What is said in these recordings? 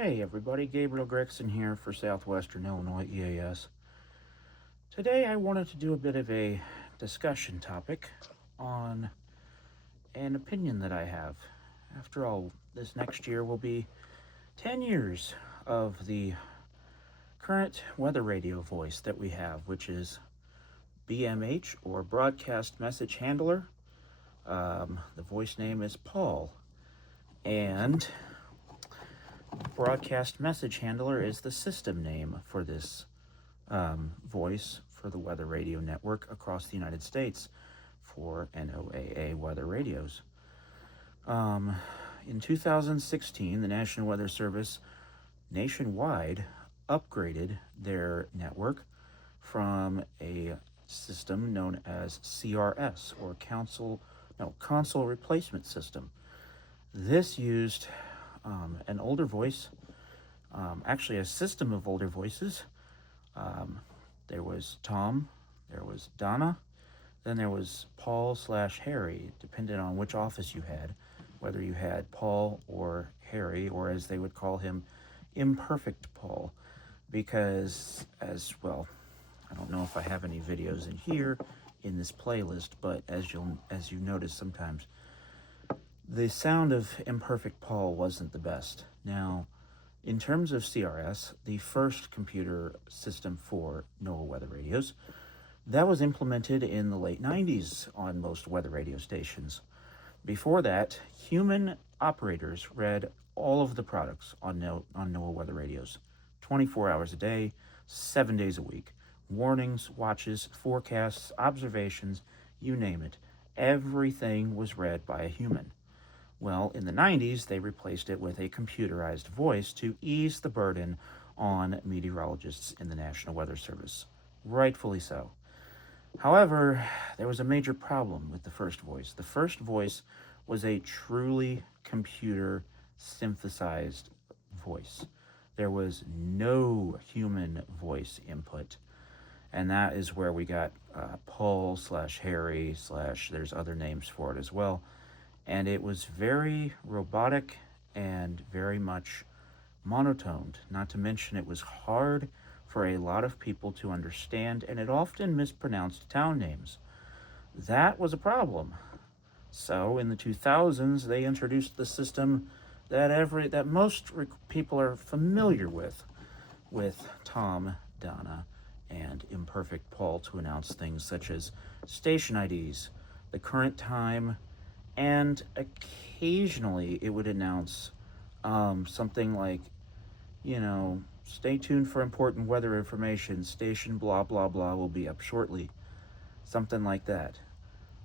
Hey everybody, Gabriel Gregson here for Southwestern Illinois EAS. Today I wanted to do a bit of a discussion topic on an opinion that I have. After all, this next year will be 10 years of the current weather radio voice that we have, which is BMH, or Broadcast Message Handler. The voice name is Paul, and Broadcast Message Handler is the system name for this voice for the weather radio network across the United States for NOAA weather radios. In 2016, the National Weather Service nationwide upgraded their network from a system known as CRS, or console replacement system. This used an older voice, actually a system of older voices. There was Tom, there was Donna, then there was Paul/Harry, depending on which office you had, whether you had Paul or Harry, or as they would call him, Imperfect Paul, because I don't know if I have any videos in here in this playlist, but as you notice sometimes, the sound of Imperfect Paul wasn't the best. Now, in terms of CRS, the first computer system for NOAA weather radios, that was implemented in the late 90s on most weather radio stations. Before that, human operators read all of the products on NOAA weather radios, 24 hours a day, 7 days a week. Warnings, watches, forecasts, observations, you name it. Everything was read by a human. Well, in the 90s, they replaced it with a computerized voice to ease the burden on meteorologists in the National Weather Service. Rightfully so. However, there was a major problem with the first voice. The first voice was a truly computer synthesized voice. There was no human voice input. And that is where we got Paul/Harry/ there's other names for it as well. And it was very robotic and very much monotoned. Not to mention it was hard for a lot of people to understand, and it often mispronounced town names. That was a problem. So in the 2000s, they introduced the system that most people are familiar with Tom, Donna, and Imperfect Paul, to announce things such as station IDs, the current time, and occasionally it would announce something like, stay tuned for important weather information, station blah blah blah will be up shortly, something like that.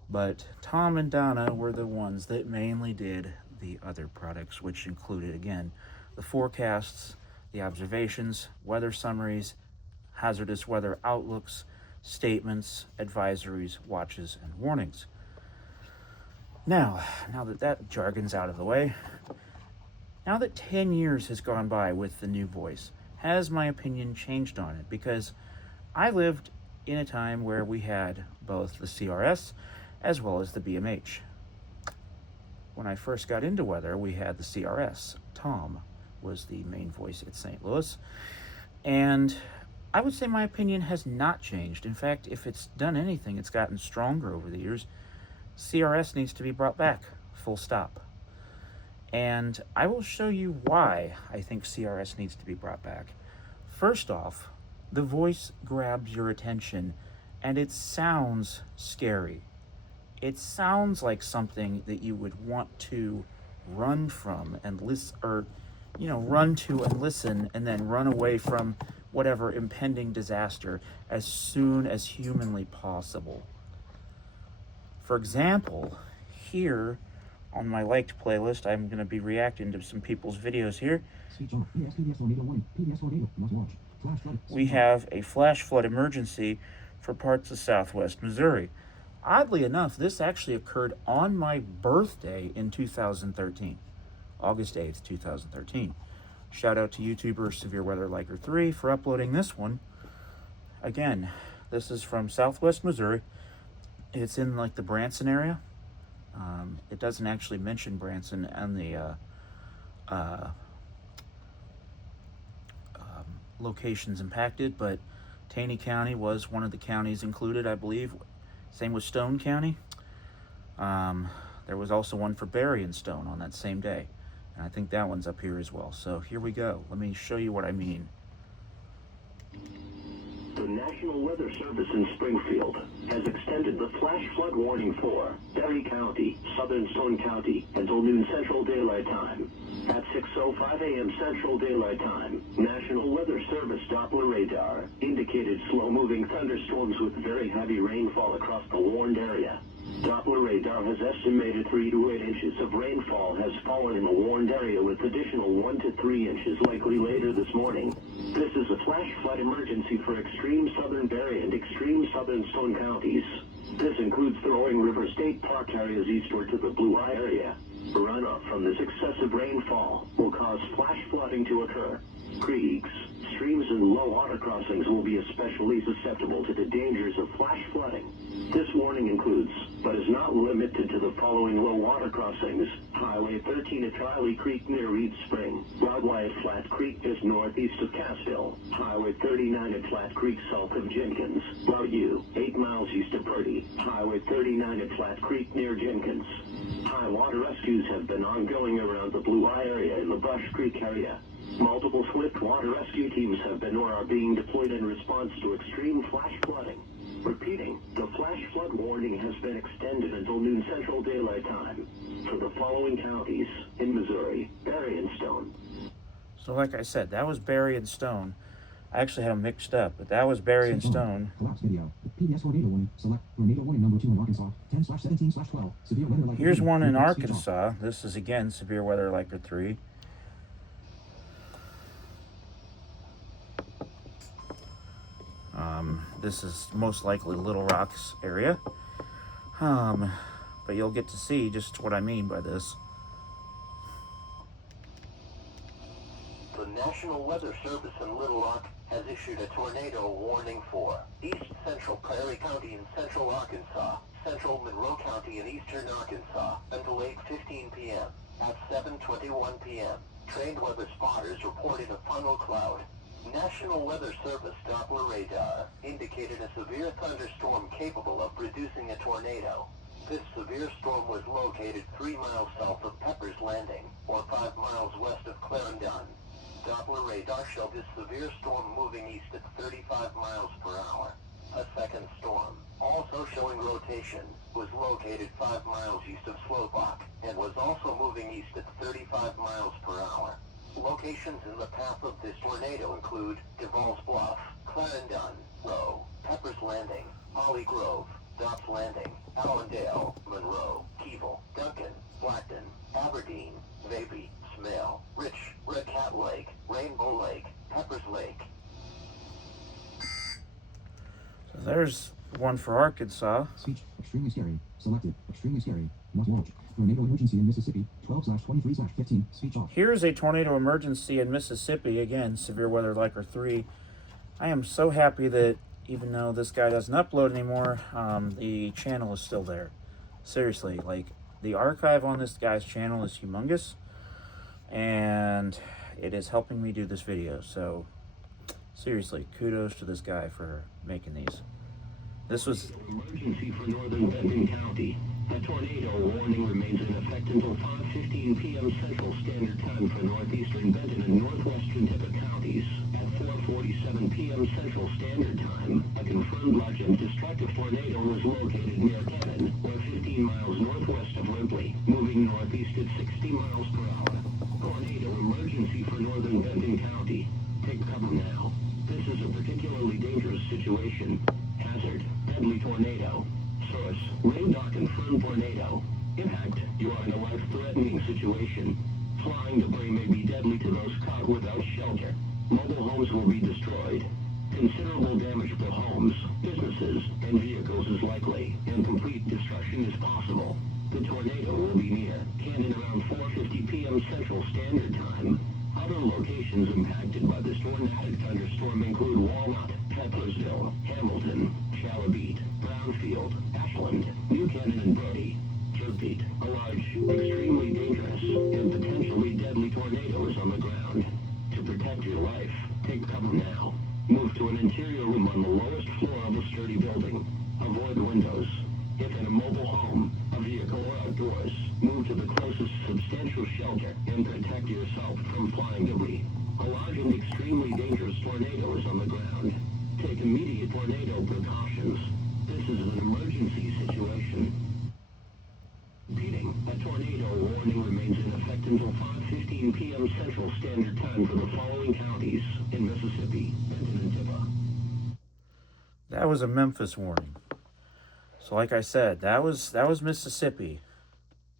But Tom and Donna were the ones that mainly did the other products, which included, again, the forecasts, the observations, weather summaries, hazardous weather outlooks, statements, advisories, watches, and warnings. Now that jargon's out of the way, now that 10 years has gone by with the new voice, has my opinion changed on it? Because I lived in a time where we had both the CRS as well as the BMH. When I first got into weather, we had the CRS. Tom was the main voice at St. Louis. And I would say my opinion has not changed. In fact, if it's done anything, it's gotten stronger over the years. CRS needs to be brought back, full stop. And I will show you why I think CRS needs to be brought back. First off, the voice grabs your attention, and it sounds scary. It sounds like something that you would want to run from and listen, or run to and listen, and then run away from whatever impending disaster as soon as humanly possible. For example, here on my liked playlist, I'm going to be reacting to some people's videos here. We have a flash flood emergency for parts of southwest Missouri. Oddly enough, this actually occurred on my birthday in 2013, August 8th, 2013. Shout out to YouTuber Severe Weather Liker 3 for uploading this one. Again, this is from southwest Missouri. It's in like the Branson area. It doesn't actually mention Branson on the locations impacted, but Taney County was one of the counties included, I believe. Same with Stone County. There was also one for Berry and Stone on that same day. And I think that one's up here as well. So here we go. Let me show you what I mean. The National Weather Service in Springfield has extended the flash flood warning for Berry County, southern Stone County, until noon Central Daylight Time. At 6:05 a.m. Central Daylight Time, National Weather Service Doppler radar indicated slow-moving thunderstorms with very heavy rainfall across the warned area. Doppler radar has estimated 3 to 8 inches of rainfall has fallen in the warned area, with additional 1 to 3 inches likely later this morning. This is a flash flood emergency for extreme southern Berry and extreme southern Stone counties. This includes the Roaring River State Park areas eastward to the Blue Eye area. Runoff from this excessive rainfall will cause flash flooding to occur. Creeks, streams, and low water crossings will be especially susceptible to the dangers of flash flooding. This warning includes, but is not limited to, the following low water crossings: Highway 13 at Charlie Creek near Reed Spring, Loudwye at Flat Creek just northeast of Cassville, Highway 39 at Flat Creek south of Jenkins, Loudview 8 miles east of Purdy, Highway 39 at Flat Creek near Jenkins. High water rescues have been ongoing around the Blue Eye area and the Brush Creek area. Multiple swift water rescue teams have been or are being deployed in response to extreme flash flooding. Repeating, the flash flood warning has been extended until noon Central Daylight Time for the following counties in Missouri: Berry and Stone. So like I said, that was Berry and Stone. I actually had them mixed up, but that was Berry and Stone. Collapse video. PBS tornado warning. Select tornado warning number 2 in Arkansas. 10/17/12. Severe weather like. Here's one in Arkansas. This is again severe weather like 3. This is most likely Little Rock's area. But you'll get to see just what I mean by this. The National Weather Service in Little Rock has issued a tornado warning for East Central Prairie County in central Arkansas, central Monroe County in eastern Arkansas, until 8:15 p.m. At 7:21 p.m., trained weather spotters reported a funnel cloud. National Weather Service Doppler radar indicated a severe thunderstorm capable of producing a tornado. This severe storm was located 3 miles south of Pepper's Landing, or 5 miles west of Clarendon. Doppler radar showed this severe storm moving east at 35 miles per hour. A second storm, also showing rotation, was located 5 miles east of Slowpoke, and was also moving east at 35 miles per hour. Locations in the path of this tornado include Devall's Bluff, Clarendon, Rowe, Pepper's Landing, Holly Grove, Dobbs Landing, Allendale, Monroe, Keevil, Duncan, Blackton, Aberdeen, Vapey, Smale, Rich, Red Cat Lake, Rainbow Lake, Pepper's Lake. So there's one for Arkansas. Speech. Extremely scary. Selected. Extremely scary. Not watch. Tornado emergency in Mississippi. 12/23/15. Speech off. Here's a tornado emergency in Mississippi. Again, severe weather like 3. I am so happy that even though this guy doesn't upload anymore, the channel is still there. Seriously, like, the archive on this guy's channel is humongous, and it is helping me do this video. So seriously, kudos to this guy for making these. This was Emergency for northern Benton County. A tornado warning remains in effect until 5:15 p.m. Central Standard Time for northeastern Benton and northwestern Tippett counties. At 4:47 p.m. Central Standard Time, a confirmed large and destructive tornado was located near Cannon, or 15 miles northwest of Ripley, moving northeast at 60 miles per hour. Tornado emergency for northern Benton County. Take cover now. This is a particularly dangerous situation. Hazard: deadly tornado. Source: radar confirmed tornado. Impact: you are in a life-threatening situation. Flying debris may be deadly to those caught without shelter. Mobile homes will be destroyed. Considerable damage to homes, businesses, and vehicles is likely, and complete destruction is possible. The tornado will be near Cannon around 4:50 p.m. Central Standard Time. Other locations impacted by this tornadic thunderstorm include Walnut, Peppersville, Hamilton, Challabeat, Brownfield, Ashland, New Cannon, and Brody. Repeat, a large, extremely dangerous, and potentially deadly tornado is on the ground. To protect your life, take cover. cover now. Move to an interior room on the lowest floor of a sturdy building. Avoid windows. If in a mobile home, a vehicle, or outdoors, move to the closest substantial shelter and protect yourself from flying debris. A large and extremely dangerous tornado is on the ground. Take immediate tornado precautions. This is an emergency situation. Repeating, a tornado warning remains in effect until 5:15 p.m. Central Standard Time for the following counties in Mississippi, Benton, and Tippah. That was a Memphis warning. So like I said, that was Mississippi.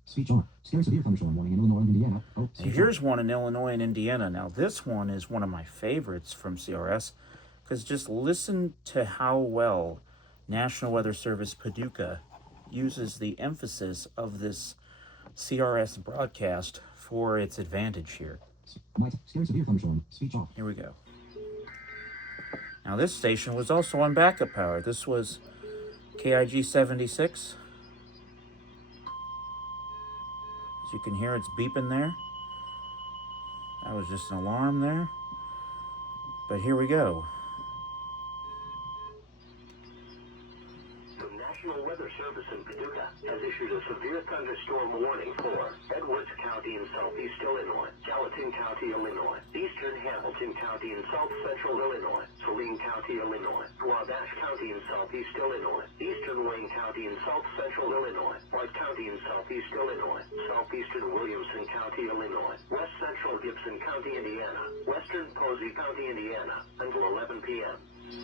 Speech on. Scary severe thunderstorm warning in Illinois and Indiana. Oh, And here's one in Illinois and Indiana. Now this one is one of my favorites from CRS because just listen to how well National Weather Service Paducah uses the emphasis of this CRS broadcast for its advantage here. Scary severe thunderstorm. Speech off. Here we go. Now this station was also on backup power. This was KIG 76. As you can hear, it's beeping there. That was just an alarm there. But here we go. The National Weather Service in Paducah has issued a severe thunderstorm warning for Edwards County in southeast Illinois, Gallatin County, Illinois, eastern Hamilton County in south central Illinois, Saline County, Illinois, Wabash County in southeast Illinois, eastern Wayne County in south central Illinois, White County in southeast Illinois, southeastern Williamson County, Illinois, west central Gibson County, Indiana, western Posey County, Indiana, until 11 p.m.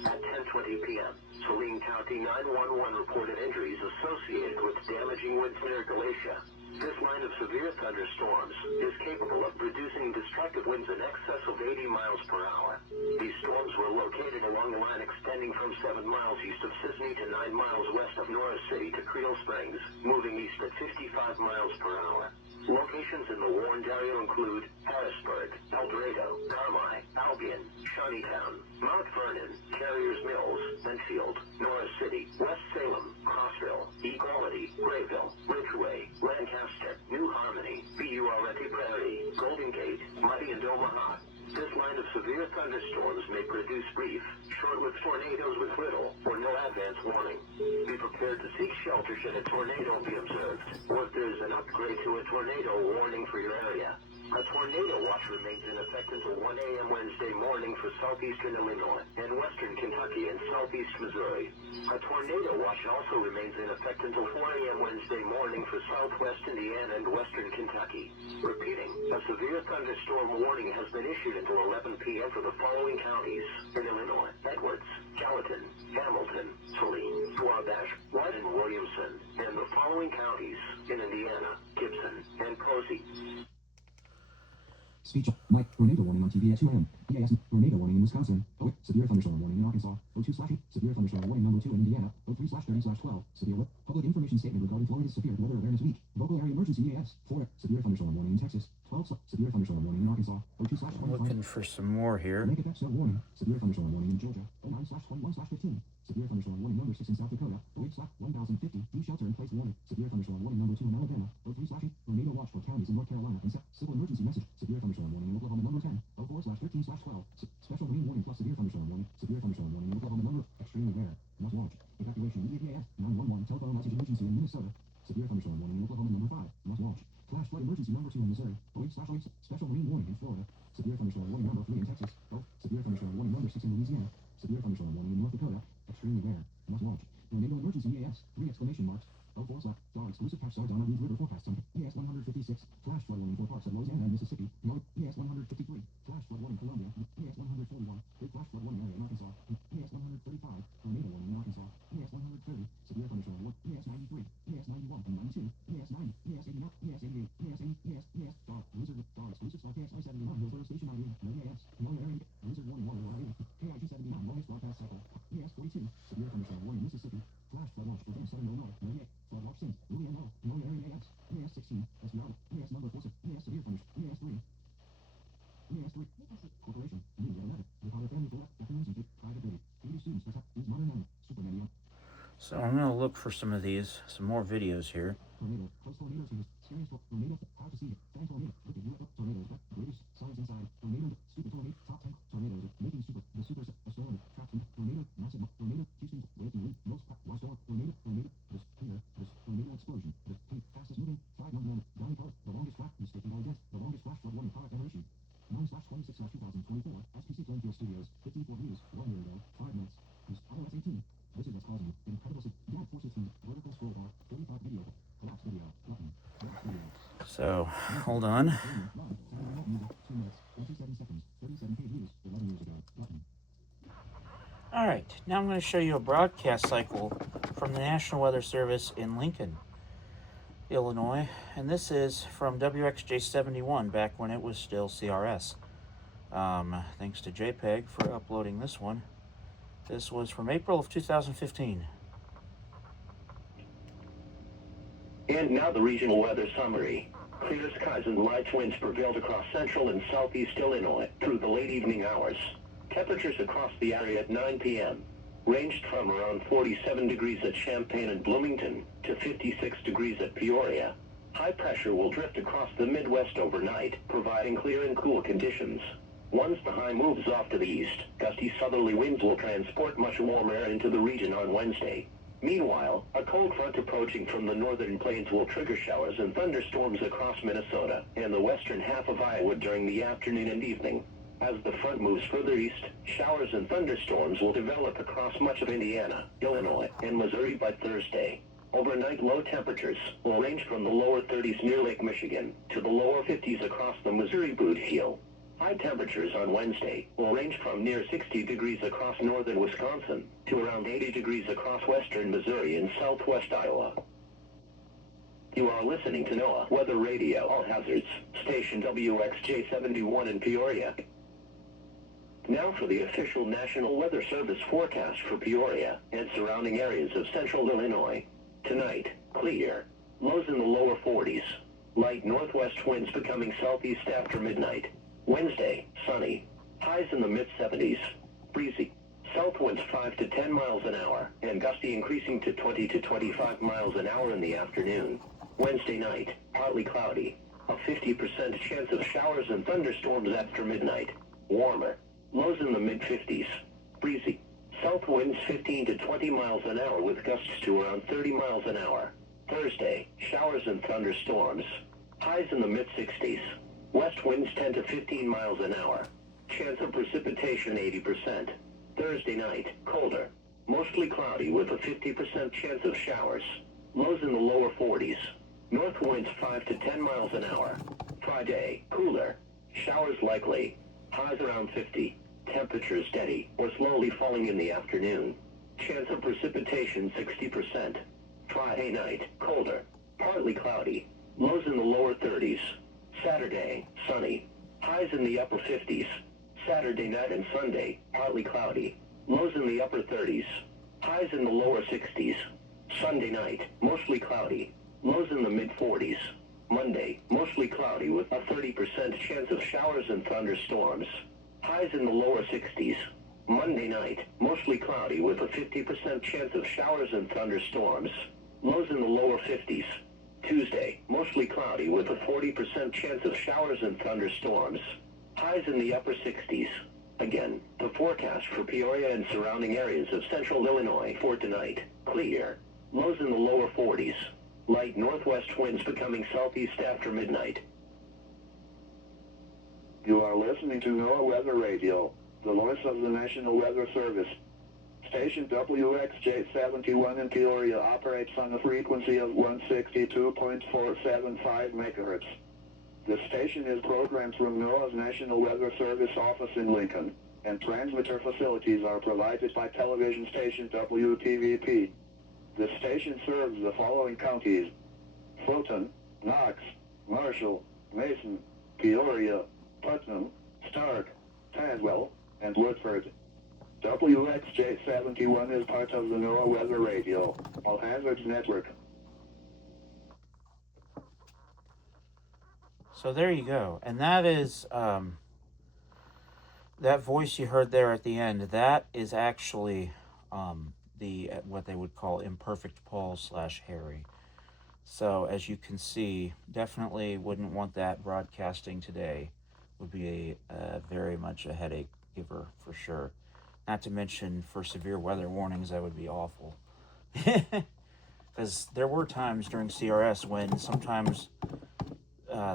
At 10:20 p.m., Saline County 911 reported injuries associated with damaging winds near Galatia. This line of severe thunderstorms is capable of producing destructive winds in excess of 80 miles per hour. These storms were located along the line extending from 7 miles east of Sisney to 9 miles west of Norris City to Creel Springs, moving east at 55 miles per hour. Locations in the warned area include Harrisburg, El Dorado, Carmi, Albion, Shawneetown, Mount Vernon, Carriers Mills, Enfield, Norris City, West Salem, Crossville, Equality, Grayville, Ridgeway, Lancaster, New Harmony, Butte Prairie, Golden Gate, Muddy, and Omaha. This line of severe thunderstorms may produce brief, short-lived tornadoes with little or no advance warning. Be prepared to seek shelter should a tornado be observed, or if there is an upgrade to a tornado warning for your area. A tornado watch remains in effect until 1 a.m. Wednesday morning for southeastern Illinois and western Kentucky and southeast Missouri. A tornado watch also remains in effect until 4 a.m. Wednesday morning for southwest Indiana and western Kentucky. Repeating, a severe thunderstorm warning has been issued until 11 p.m. for the following counties in Illinois: Edwards, Gallatin, Hamilton, Saline, Wabash, White, and Williamson, and the following counties in Indiana: Gibson and Posey. Speech. Mike. Tornado warning on TV at 2 a.m. EAS. Tornado warning in Wisconsin. Oh, severe thunderstorm warning in Arkansas. 02/8. Severe thunderstorm warning number 2 in Indiana. 03/30/12. Severe what? Public information statement regarding Florida's severe weather awareness week. Local area emergency EAS. 4. Severe thunderstorm warning in Texas. 12. Severe thunderstorm warning in Arkansas. 02/25. Looking for some more here. Make effect snow warning. Severe thunderstorm warning in Georgia. 09/21/15. Severe thunderstorm warning number 6 in South Dakota. 08/1050. Do shelter in place warning. Severe thunderstorm warning number 2 in Alabama. 03/8. Tornado watch for counties in North Carolina and civil emergency message. Severe thunderstorm warning in Oklahoma number 10. 04/13/12. Special marine warning plus severe thunderstorm warning. Severe thunderstorm warning in Oklahoma number extremely rare. Must watch. Evacuation immediate EAS. 911 telephone message emergency in Minnesota. Severe thunderstorm warning in Oklahoma number 5. Must watch. Flash flood emergency number 2 in Missouri. 08/08. Special marine warning in Florida. Severe thunderstorm warning number 3 in Texas. Severe thunderstorm warning number 6 in Louisiana. Severe thunderstorm warning in North Dakota. Extremely rare. Must watch. Tornado emergency EAS. 3 exclamation marks. 04/. Exclusive patch stars on Reed River forecast on ES 156. Flash flood warning for parts of Louisiana and Mississippi. North ES 153. Flash flood warning Columbia. ES 141. Big flash flood warning area in Arkansas. ES 135. Tornado warning in Arkansas. ES 130. Severe thunderstorm warning. ES 93. ES 91 and 92. ES 90. ES 89. ES 88. ES 80. ES star. Blizzard star. Exclusive star KXI 79. Hillsborough Station ID. No EAS. No area. Blizzard warning water area. KIG 79. Longest broadcast cycle. ES 42. Severe thunderstorm warning Mississippi. Flash flood watch for southern Illinois. 98. Flood watch since. Louisiana. No area EAS. ES 16. SBR. ES number 46. ES severe thunderstorm. ES 3. ES 3. Corporation. New Year 11. With our family for afternoons and private duty. 80 students protect. Use modern element. Super menu. So I'm going to look for some of these, some more videos here. Tornado. Close tornado series. Scary tornado. How to see it. Fan tornado. Look at UFO tornadoes. Greatest science inside. Tornado. Stupid tornado. Top 10 tornadoes. Making super. Location. 9/26/2024. SPC Glenfield Studios. 54 views. 1 year ago. 5 minutes. Who's iOS 18. This is what's causing incredible dad forces feed. Vertical scroll bar. 45 video. Collapse video. Button. Collapse video. So, hold on. Live. 7 minute music. 2 minutes. 27 seconds. 37K views. 11 years ago. Button. All right, now I'm going to show you a broadcast cycle from the National Weather Service in Lincoln, Illinois, and this is from WXJ71 back when it was still CRS. Thanks to JPEG for uploading this one. This was from April of 2015. And now the regional weather summary. Clear skies and light winds prevailed across central and southeast Illinois through the late evening hours. Temperatures across the area at 9 p.m. ranged from around 47 degrees at Champaign and Bloomington to 56 degrees at Peoria. High pressure will drift across the Midwest overnight, providing clear and cool conditions. Once the high moves off to the east, gusty southerly winds will transport much warm air into the region on Wednesday. Meanwhile, a cold front approaching from the northern plains will trigger showers and thunderstorms across Minnesota and the western half of Iowa during the afternoon and evening. As the front moves further east, showers and thunderstorms will develop across much of Indiana, Illinois, and Missouri by Thursday. Overnight low temperatures will range from the lower 30s near Lake Michigan to the lower 50s across the Missouri Boot Heel. High temperatures on Wednesday will range from near 60 degrees across northern Wisconsin to around 80 degrees across western Missouri and southwest Iowa. You are listening to NOAA Weather Radio All Hazards, station WXJ71 in Peoria. Now for the official National Weather Service forecast for Peoria and surrounding areas of central Illinois. Tonight, clear. Lows in the lower 40s. Light northwest winds becoming southeast after midnight. Wednesday, sunny. Highs in the mid-70s. Breezy. South winds 5 to 10 miles an hour, and gusty increasing to 20 to 25 miles an hour in the afternoon. Wednesday night, partly cloudy. A 50% chance of showers and thunderstorms after midnight. Warmer. Lows in the mid-50s. Breezy. South winds 15 to 20 miles an hour with gusts to around 30 miles an hour. Thursday, showers and thunderstorms. Highs in the mid-60s. West winds 10 to 15 miles an hour. Chance of precipitation 80%. Thursday night, colder. Mostly cloudy with a 50% chance of showers. Lows in the lower 40s. North winds 5 to 10 miles an hour. Friday, cooler. Showers likely. Highs around 50. Temperature steady or slowly falling in the afternoon. Chance of precipitation 60%. Friday night, colder. Partly cloudy. Lows in the lower 30s. Saturday, sunny. Highs in the upper 50s. Saturday night and Sunday, partly cloudy. Lows in the upper 30s. Highs in the lower 60s. Sunday night, mostly cloudy. Lows in the mid-40s. Monday, mostly cloudy with a 30% chance of showers and thunderstorms. Highs in the lower 60s. Monday night, mostly cloudy with a 50% chance of showers and thunderstorms. Lows in the lower 50s. Tuesday, mostly cloudy with a 40% chance of showers and thunderstorms. Highs in the upper 60s. Again, the forecast for Peoria and surrounding areas of central Illinois for tonight. Clear. Lows in the lower 40s. Light northwest winds becoming southeast after midnight. You are listening to NOAA Weather Radio, the voice of the National Weather Service. Station WXJ71 in Peoria operates on a frequency of 162.475 megahertz. This station is programmed from NOAA's National Weather Service office in Lincoln, and transmitter facilities are provided by television station WTVP. This station serves the following counties: Fulton, Knox, Marshall, Mason, Peoria, Putnam, Stark, Tazewell, and Woodford. WXJ71 is part of the NOAA Weather Radio, All Hazards Network. So there you go. And that is, that voice you heard there at the end, that is actually what they would call imperfect Paul / Harry. So as you can see, definitely wouldn't want that broadcasting today. Would be very much a headache giver for sure. Not to mention for severe weather warnings, that would be awful. Because there were times during CRS when sometimes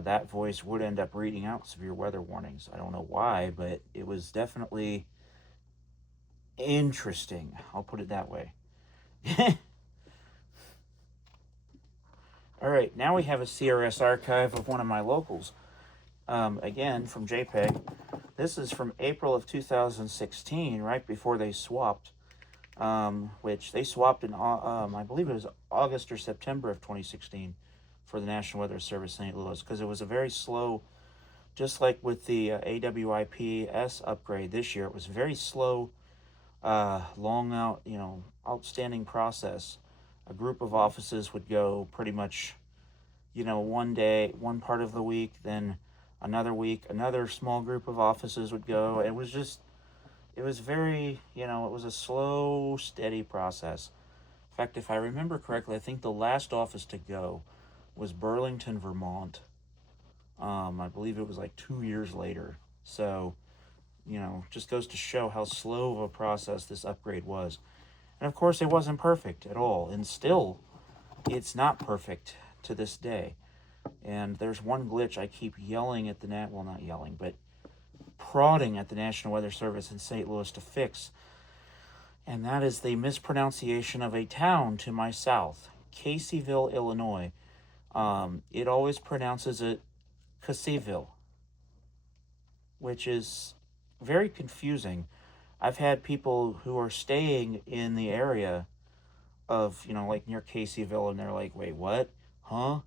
that voice would end up reading out severe weather warnings. I don't know why, but it was definitely interesting. I'll put it that way. All right, now we have a CRS archive of one of my locals. Again, from JPEG. This is from April of 2016, right before they swapped, which they swapped in, I believe it was August or September of 2016 for the National Weather Service St. Louis, because it was a very slow, just like with the AWIPS upgrade this year, it was very slow, outstanding process. A group of offices would go pretty much, one day, one part of the week, then another week, another small group of offices would go. It was very, it was a slow, steady process. In fact, if I remember correctly, I think the last office to go was Burlington, Vermont. I believe it was like 2 years later. So, just goes to show how slow of a process this upgrade was. And of course, it wasn't perfect at all. And still, it's not perfect to this day. And there's one glitch I keep yelling at not yelling, but prodding at the National Weather Service in St. Louis to fix. And that is the mispronunciation of a town to my south, Caseyville, Illinois. It always pronounces it Caseyville, which is very confusing. I've had people who are staying in the area of, like near Caseyville, and they're like, wait, what? Huh?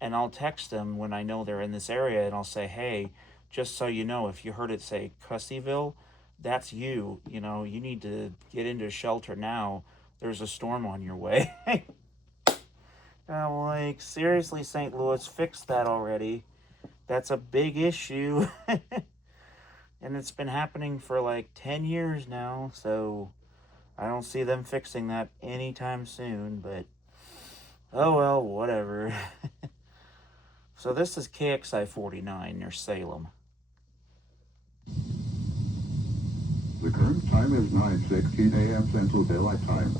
And I'll text them when I know they're in this area, and I'll say, hey, just so you know, if you heard it say Cusseyville, that's you. You need to get into shelter now. There's a storm on your way. I'm like, seriously, St. Louis, fix that already. That's a big issue. And it's been happening for like 10 years now, so I don't see them fixing that anytime soon, but oh well, whatever. So this is KXI 49 near Salem. The current time is 9:16 a.m. Central Daylight Time.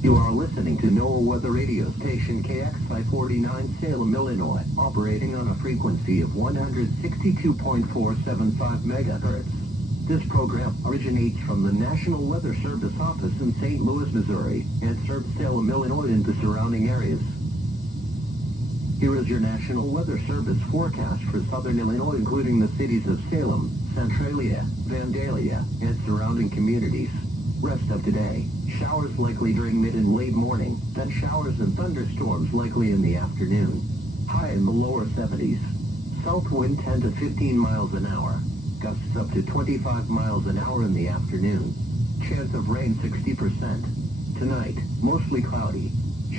You are listening to NOAA Weather Radio Station KXI 49 Salem, Illinois, operating on a frequency of 162.475 megahertz. This program originates from the National Weather Service office in St. Louis, Missouri, and serves Salem, Illinois and the surrounding areas. Here is your National Weather Service forecast for southern Illinois, including the cities of Salem, Centralia, Vandalia, and surrounding communities. Rest of today, showers likely during mid and late morning, then showers and thunderstorms likely in the afternoon. High in the lower 70s. South wind 10 to 15 miles an hour. Gusts up to 25 miles an hour in the afternoon. Chance of rain 60%. Tonight, mostly cloudy.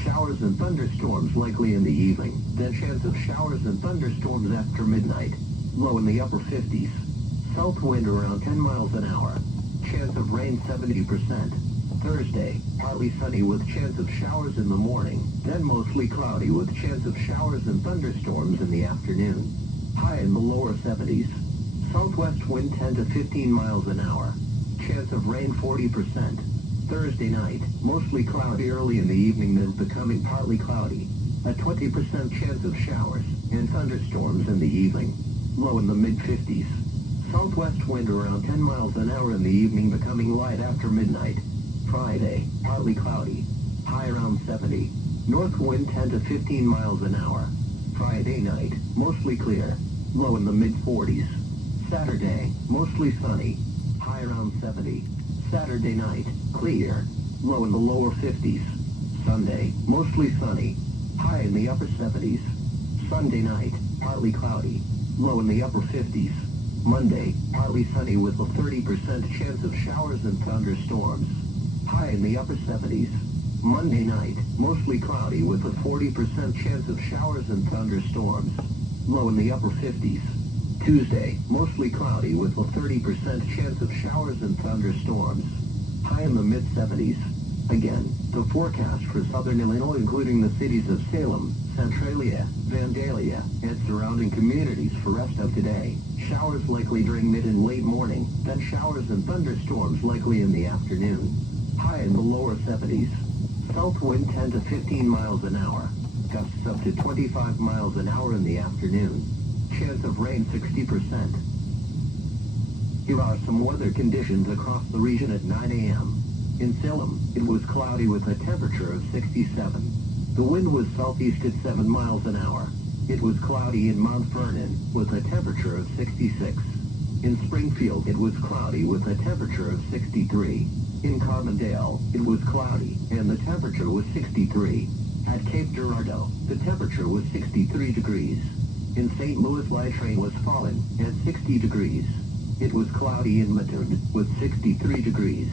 Showers and thunderstorms likely in the evening, then chance of showers and thunderstorms after midnight. Low in the upper 50s. South wind around 10 miles an hour. Chance of rain 70%. Thursday, partly sunny with chance of showers in the morning, then mostly cloudy with chance of showers and thunderstorms in the afternoon. High in the lower 70s. Southwest wind 10 to 15 miles an hour. Chance of rain 40%. Thursday night, mostly cloudy early in the evening, then becoming partly cloudy. A 20% chance of showers and thunderstorms in the evening. Low in the mid-50s. Southwest wind around 10 miles an hour in the evening, becoming light after midnight. Friday, partly cloudy. High around 70. North wind 10 to 15 miles an hour. Friday night, mostly clear. Low in the mid-40s. Saturday, mostly sunny. High around 70. Saturday night, clear. Low in the lower 50s. Sunday, mostly sunny. High in the upper 70s. Sunday night, partly cloudy. Low in the upper 50s. Monday, partly sunny with a 30% chance of showers and thunderstorms. High in the upper 70s. Monday night, mostly cloudy with a 40% chance of showers and thunderstorms. Low in the upper 50s. Tuesday, mostly cloudy with a 30% chance of showers and thunderstorms. High in the mid-70s. Again, the forecast for southern Illinois, including the cities of Salem, Centralia, Vandalia, and surrounding communities for rest of today. Showers likely during mid and late morning, then showers and thunderstorms likely in the afternoon. High in the lower 70s. South wind 10 to 15 miles an hour. Gusts up to 25 miles an hour in the afternoon. Chance of rain 60%. Here are some weather conditions across the region at 9 a.m. In Salem, it was cloudy with a temperature of 67. The wind was southeast at 7 miles an hour. It was cloudy in Mount Vernon with a temperature of 66. In Springfield, it was cloudy with a temperature of 63. In Carbondale, it was cloudy and the temperature was 63. At Cape Girardeau, the temperature was 63 degrees. In St. Louis, light rain was falling at 60 degrees. It was cloudy in Mattoon with 63 degrees.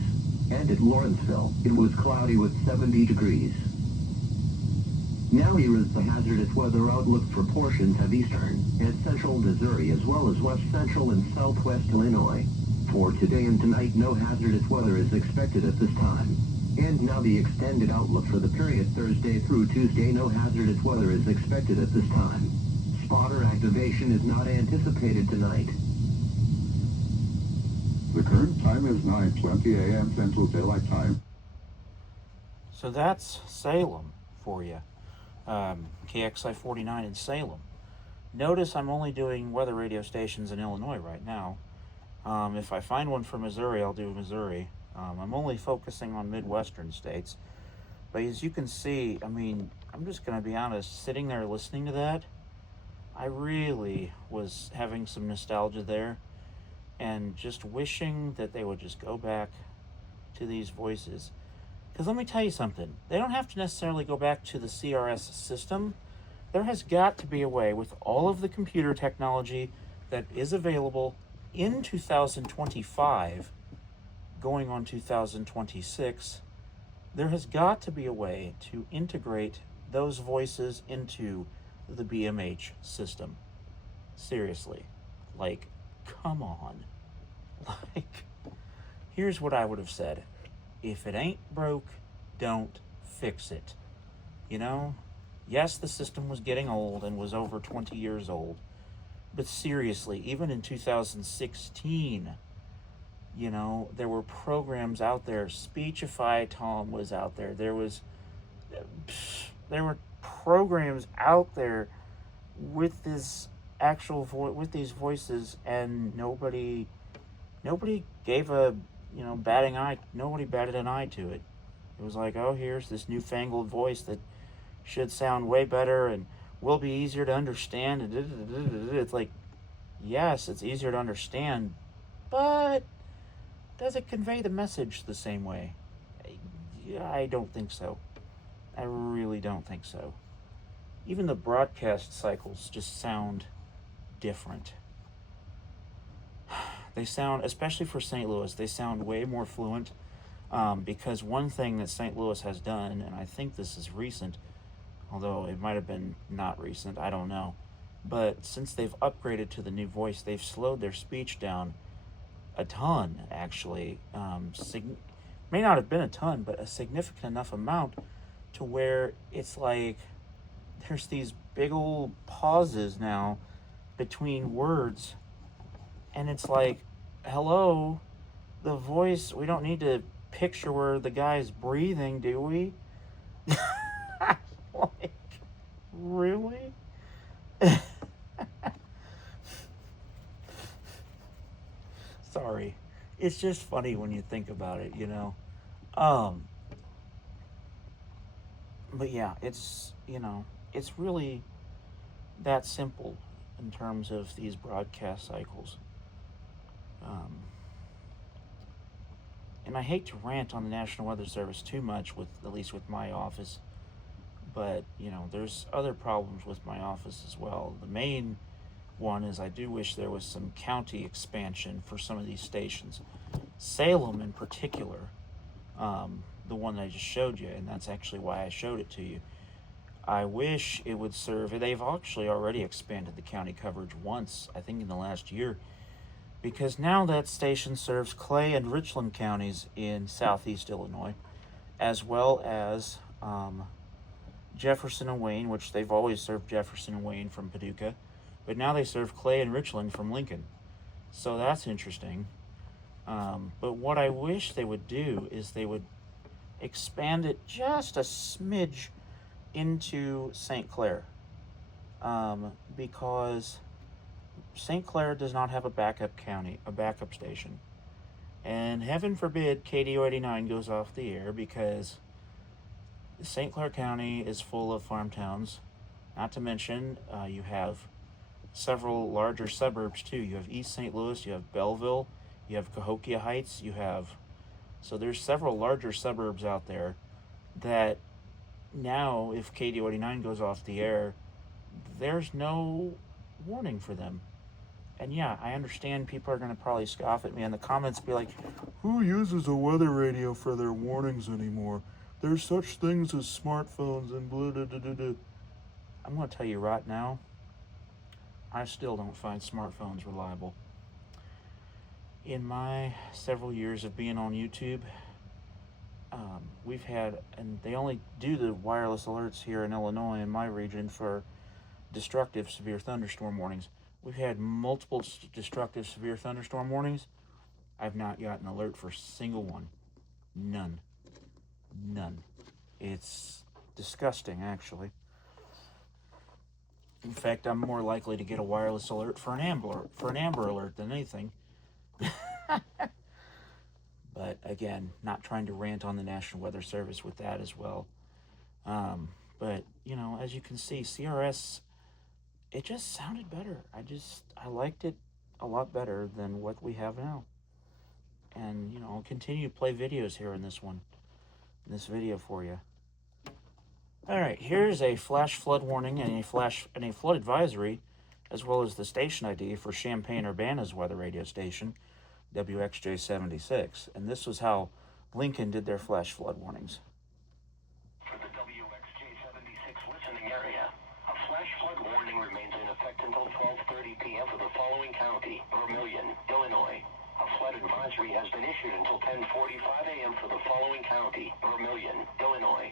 And at Lawrenceville, it was cloudy with 70 degrees. Now here is the hazardous weather outlook for portions of eastern and central Missouri as well as west central and southwest Illinois. For today and tonight, no hazardous weather is expected at this time. And now the extended outlook for the period Thursday through Tuesday, no hazardous weather is expected at this time. Spotter activation is not anticipated tonight. The current time is 9:20 a.m. Central Daylight Time. So that's Salem for you. KXI 49 in Salem. Notice I'm only doing weather radio stations in Illinois right now. If I find one for Missouri, I'll do Missouri. I'm only focusing on Midwestern states. But as you can see, I mean, I'm just going to be honest, sitting there listening to that, I really was having some nostalgia there and just wishing that they would just go back to these voices. Because let me tell you something, they don't have to necessarily go back to the CRS system. There has got to be a way with all of the computer technology that is available in 2025, going on 2026, there has got to be a way to integrate those voices into the BMH system. Seriously. Like, come on. Like, here's what I would have said. If it ain't broke, don't fix it. You know? Yes, the system was getting old and was over 20 years old. But seriously, even in 2016, you know, there were programs out there. Speechify Tom was out there. There were programs out there with this actual with these voices, and nobody gave a, you know, batting eye. Nobody batted an eye to it. It was like, oh, here's this newfangled voice that should sound way better and will be easier to understand. It's like, yes, it's easier to understand, but does it convey the message the same way? I don't think so. I really don't think so. Even the broadcast cycles just sound different. They sound, especially for St. Louis, they sound way more fluent, because one thing that St. Louis has done, and I think this is recent, although it might have been not recent, I don't know, but since they've upgraded to the new voice, they've slowed their speech down a ton, actually. May not have been a ton, but a significant enough amount to where it's like there's these big old pauses now between words, and it's like, hello, the voice, we don't need to picture where the guy's breathing, do we? Like, really? Sorry. It's just funny when you think about it, you know? But yeah, it's, you know, it's really that simple in terms of these broadcast cycles. And I hate to rant on the National Weather Service too much, with at least with my office, but, you know, there's other problems with my office as well. The main one is I do wish there was some county expansion for some of these stations. Salem in particular, the one that I just showed you, and that's actually why I showed it to you. I wish it would serve, they've actually already expanded the county coverage once, I think in the last year, because now that station serves Clay and Richland counties in southeast Illinois, as well as Jefferson and Wayne, which they've always served Jefferson and Wayne from Paducah, but now they serve Clay and Richland from Lincoln. So that's interesting. But what I wish they would do is they would expand it just a smidge into St. Clair, because St. Clair does not have a backup station. And heaven forbid KDO 89 goes off the air, because St. Clair County is full of farm towns. Not to mention, you have several larger suburbs too. You have East St. Louis, you have Belleville, you have Cahokia Heights, so there's several larger suburbs out there that now, if KDO 89 goes off the air, there's no warning for them. And yeah, I understand people are going to probably scoff at me in the comments, be like, who uses a weather radio for their warnings anymore? There's such things as smartphones and blah, blah, blah, blah, blah. I'm going to tell you right now, I still don't find smartphones reliable. In my several years of being on YouTube, we've had, and they only do the wireless alerts here in Illinois, in my region, for destructive severe thunderstorm warnings. We've had multiple destructive severe thunderstorm warnings. I've not gotten an alert for a single one. None. It's disgusting, actually. In fact, I'm more likely to get a wireless alert for an Amber Alert than anything. But again, not trying to rant on the National Weather Service with that as well. But, as you can see, CRS, it just sounded better. I liked it a lot better than what we have now. And, I'll continue to play videos here in this video for you. Alright, here's a flash flood warning and a flood advisory, as well as the station ID for Champaign-Urbana's weather radio station, WXJ76. And this was how Lincoln did their flash flood warnings. For the WXJ76 listening area, a flash flood warning remains in effect until 12:30 p.m. for the following county: Vermilion, Illinois. A flood advisory has been issued until 10:45 a.m. for the following county: Vermilion, Illinois.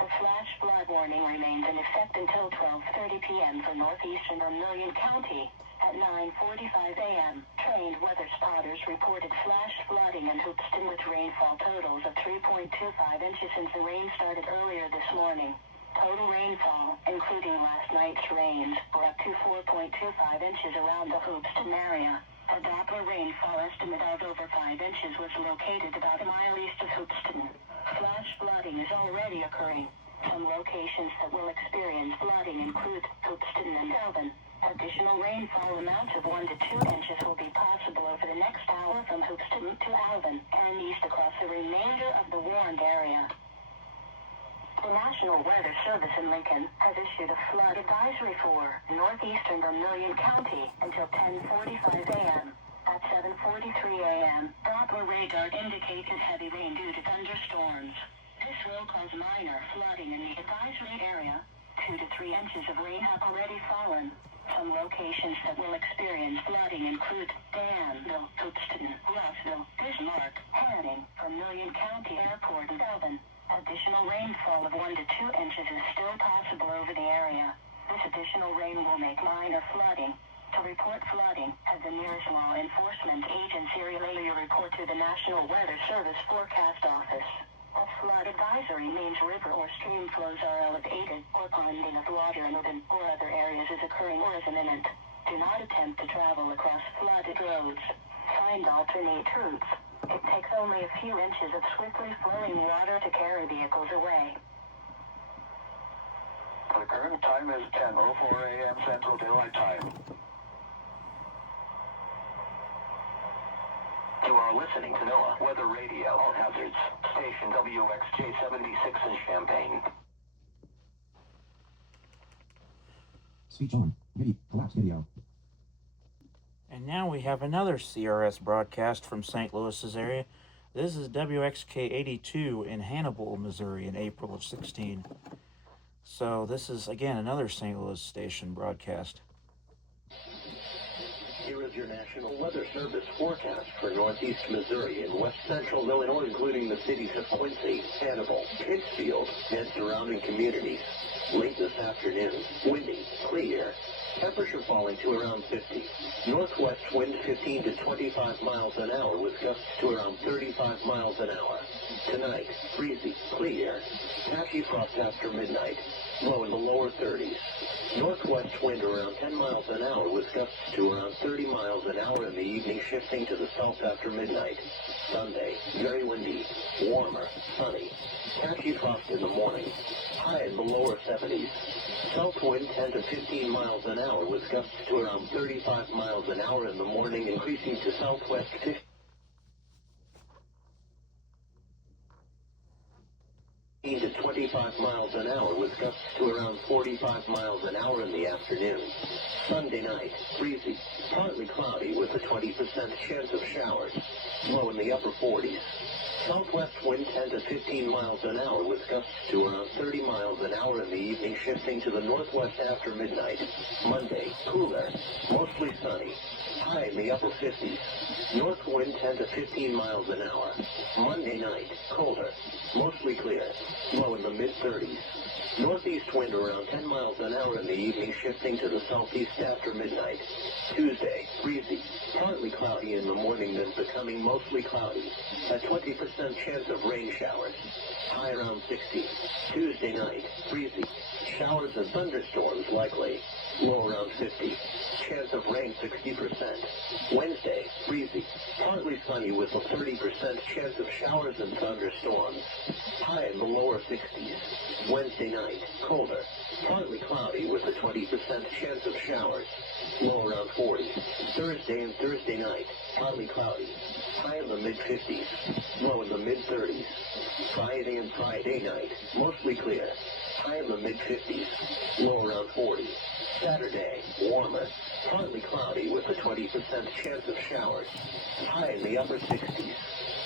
The flash flood warning remains in effect until 12:30 p.m. for northeastern Vermilion County. At 9:45 a.m., trained weather spotters reported flash flooding in Hoopeston with rainfall totals of 3.25 inches since the rain started earlier this morning. Total rainfall, including last night's rains, were up to 4.25 inches around the Hoopeston area. A Doppler rainfall estimate of over 5 inches was located about a mile east of Hoopeston. Flash flooding is already occurring. Some locations that will experience flooding include Hoopeston and Alvin. Additional rainfall amounts of 1 to 2 inches will be possible over the next hour from Hoopeston to Alvin and east across the remainder of the warned area. The National Weather Service in Lincoln has issued a flood advisory for northeastern Vermilion County until 10:45 a.m. At 7:43 a.m., Doppler radar indicated heavy rain due to thunderstorms. This will cause minor flooding in the advisory area. 2 to 3 inches of rain have already fallen. Some locations that will experience flooding include Danville, Hoopeston, Rossville, Bismarck, Hanning, Vermilion County Airport, and Alvin. Additional rainfall of 1 to 2 inches is still possible over the area. This additional rain will make minor flooding. To report flooding, have the nearest law enforcement agency relay your report to the National Weather Service Forecast Office. A flood advisory means river or stream flows are elevated, or ponding of water in urban or other areas is occurring or is imminent. Do not attempt to travel across flooded roads. Find alternate routes. It takes only a few inches of swiftly flowing water to carry vehicles away. The current time is 10:04 a.m. Central Daylight Time. You are listening to NOAA Weather Radio, all hazards, station WXJ76 in Champaign. Speech on. Collapse video. And now we have another CRS broadcast from St. Louis's area. This is WXK82 in Hannibal, Missouri in April of 16. So this is, again, another St. Louis station broadcast. Here is your National Weather Service forecast for northeast Missouri and west central Illinois, including the cities of Quincy, Hannibal, Pittsfield, and surrounding communities. Late this afternoon, windy, clear. Temperature falling to around 50. Northwest wind 15 to 25 miles an hour with gusts to around 35 miles an hour. Tonight, breezy, clear. Patchy frost after midnight. Low in the lower 30s. Northwest wind around 10 miles an hour with gusts to around 30 miles an hour in the evening, shifting to the south after midnight. Sunday, very windy, warmer, sunny. Patchy frost in the morning. High in the lower 70s. South wind 10 to 15 miles an hour with gusts to around 35 miles an hour in the morning, increasing to southwest 15 to 25 miles an hour with gusts to around 45 miles an hour in the afternoon. Sunday night, breezy, partly cloudy with a 20% chance of showers. Low in the upper 40s. Southwest wind 10 to 15 miles an hour with gusts to around 30 miles an hour in the evening, shifting to the northwest after midnight. Monday, cooler, mostly sunny. High in the upper 50s. North wind 10 to 15 miles an hour. Monday night, colder, mostly clear. Low in the mid-30s. Northeast wind around 10 miles an hour in the evening, shifting to the southeast after midnight. Tuesday, breezy, partly cloudy in the morning, then becoming mostly cloudy. A 20% chance of rain showers. High around 60. Tuesday night, breezy. Showers and thunderstorms likely. Low around 50. Chance of rain 60%. Wednesday, breezy. Partly sunny with a 30% chance of showers and thunderstorms. High in the lower 60s. Wednesday night, colder. Partly cloudy with a 20% chance of showers. Low around 40. Thursday and Thursday night, partly cloudy. High in the mid-50s. Low in the mid-30s. Friday and Friday night, mostly clear. High in the mid-50s. Low around 40. Saturday, warmer. Partly cloudy with a 20% chance of showers. High in the upper 60s.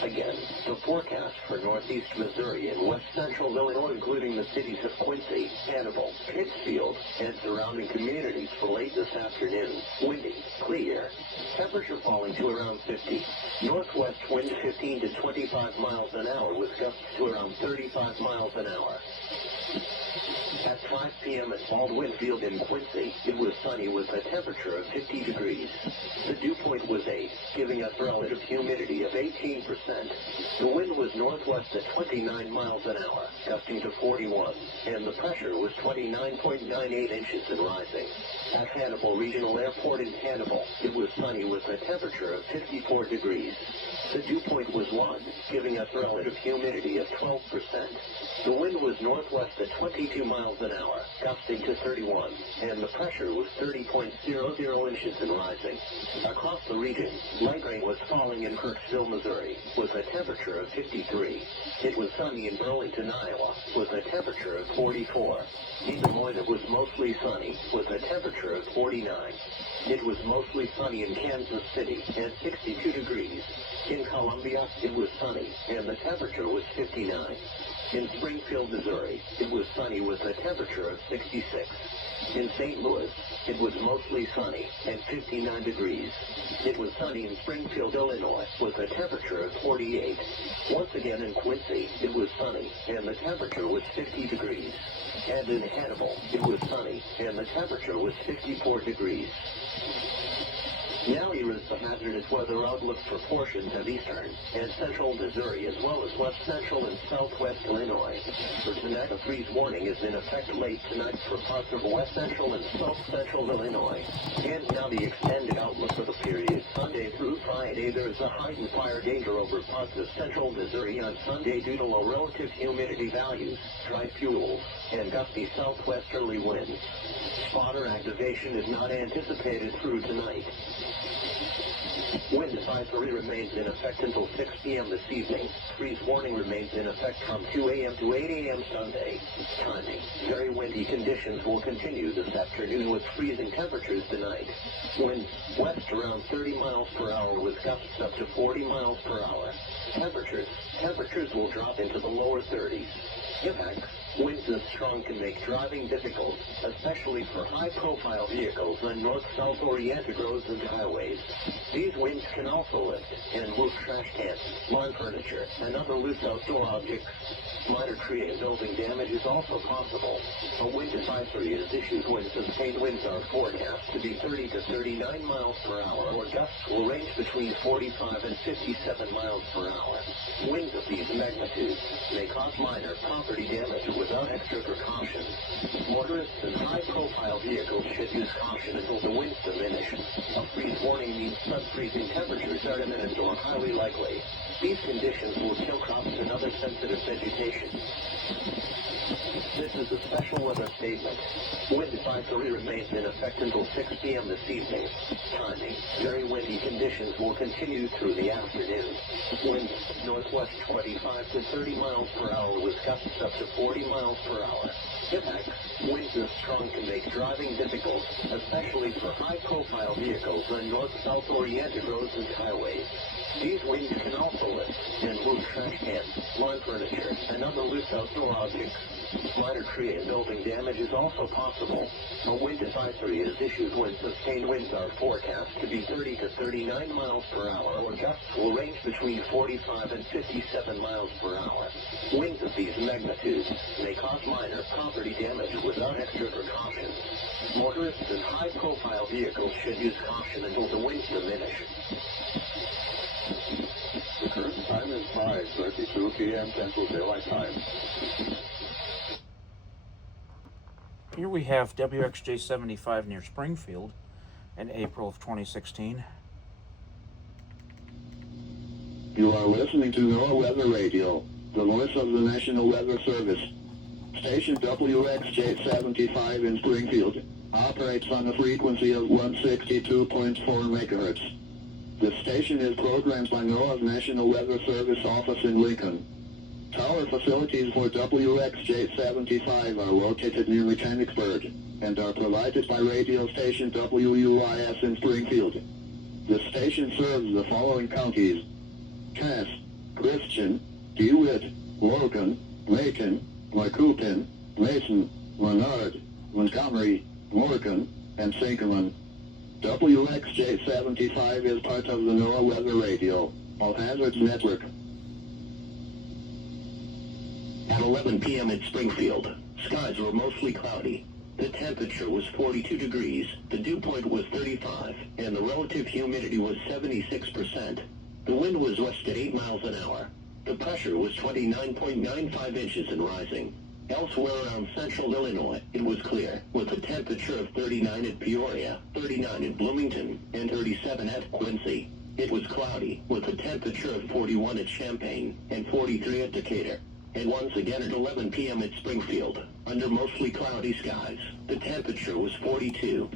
Again, the forecast for northeast Missouri and west central Illinois, including the cities of Quincy, Hannibal, Pittsfield, and surrounding communities for late this afternoon. Windy, clear. Temperature falling to around 50. Northwest wind 15 to 25 miles an hour with gusts to around 35 miles an hour. At 5 p.m. at Baldwin Field in Quincy, it was sunny with a temperature of 50 degrees. The dew point was 8, giving us relative humidity of 18%. The wind was northwest at 29 miles an hour, gusting to 41, and the pressure was 29.98 inches and rising. At Hannibal Regional Airport in Hannibal, it was sunny with a temperature of 54 degrees. The dew point was 1, giving us relative humidity of 12%. The wind was northwest at 22 miles an hour, gusting to 31, and the pressure was 30.00 inches and rising. Across the region, light rain was falling in Kirksville, Missouri, with a temperature of 53. It was sunny in Burlington, Iowa, with a temperature of 44. In Des Moines, it was mostly sunny, with a temperature of 49. It was mostly sunny in Kansas City, at 62 degrees. In Columbia, it was sunny, and the temperature was 59. In Springfield, Missouri, it was sunny with a temperature of 66. In St. Louis, it was mostly sunny and 59 degrees. It was sunny in Springfield, Illinois, with a temperature of 48. Once again in Quincy, it was sunny and the temperature was 50 degrees. And in Hannibal, it was sunny and the temperature was 54 degrees. Now here is the hazardous weather outlook for portions of eastern and central Missouri, as well as west central and southwest Illinois. For tonight, a freeze warning is in effect late tonight for parts of west central and south central Illinois. And now the extended outlook for the period Sunday through Friday. There is a heightened fire danger over parts of central Missouri on Sunday due to low relative humidity values, dry fuels, and gusty southwesterly winds. Spotter activation is not anticipated through tonight. Wind advisory remains in effect until 6 p.m. this evening. Freeze warning remains in effect from 2 a.m. to 8 a.m. Sunday. Timing. Very windy conditions will continue this afternoon with freezing temperatures tonight. Winds west around 30 miles per hour with gusts up to 40 miles per hour. Temperatures will drop into the lower 30s. Impacts. Winds this strong can make driving difficult, especially for high-profile vehicles on north-south oriented roads and highways. These winds can also lift and move trash cans, lawn furniture, and other loose outdoor objects. Minor tree and building damage is also possible. A wind advisory is issued when sustained winds are forecast to be 30 to 39 miles per hour, or gusts will range between 45 and 57 miles per hour. Winds of these magnitudes may cause minor property damage without extra precautions. Motorists and high-profile vehicles should use caution until the winds diminish. A freeze warning means sub-freezing temperatures are imminent or highly likely. These conditions will kill crops and other sensitive vegetation. This is a special weather statement. Wind advisory remains in effect until 6 p.m. this evening. Timing: very windy conditions will continue through the afternoon. Winds northwest 25 to 30 miles per hour with gusts up to 40 miles per hour. Impacts: winds this strong can make driving difficult, especially for high-profile vehicles on north-south oriented roads and highways. These winds can also lift and move trash cans, lawn furniture, and other loose outdoor objects. Minor tree and building damage is also possible. A wind advisory is issued when sustained winds are forecast to be 30 to 39 miles per hour, or gusts will range between 45 and 57 miles per hour. Winds of these magnitudes may cause minor property damage without extra precautions. Motorists and high-profile vehicles should use caution until the winds diminish. The current time is 5:32 p.m. Central Daylight Time. Here we have WXJ 75 near Springfield in April of 2016. You are listening to NOAA Weather Radio, the voice of the National Weather Service. Station WXJ-75 in Springfield operates on a frequency of 162.4 megahertz. The station is programmed by NOAA's National Weather Service office in Lincoln. Tower facilities for WXJ-75 are located near Mechanicsburg and are provided by radio station WUIS in Springfield. The station serves the following counties: Cass, Christian, DeWitt, Logan, Macon, Macoupin, Mason, Menard, Montgomery, Morgan, and Sangamon. WXJ-75 is part of the NOAA Weather Radio, All Hazards Network. At 11 p.m. in Springfield, skies were mostly cloudy. The temperature was 42 degrees, the dew point was 35, and the relative humidity was 76%. The wind was west at 8 miles an hour. The pressure was 29.95 inches and rising. Elsewhere around central Illinois, it was clear, with a temperature of 39 at Peoria, 39 at Bloomington, and 37 at Quincy. It was cloudy, with a temperature of 41 at Champaign, and 43 at Decatur. And once again at 11 p.m. at Springfield, under mostly cloudy skies, the temperature was 42.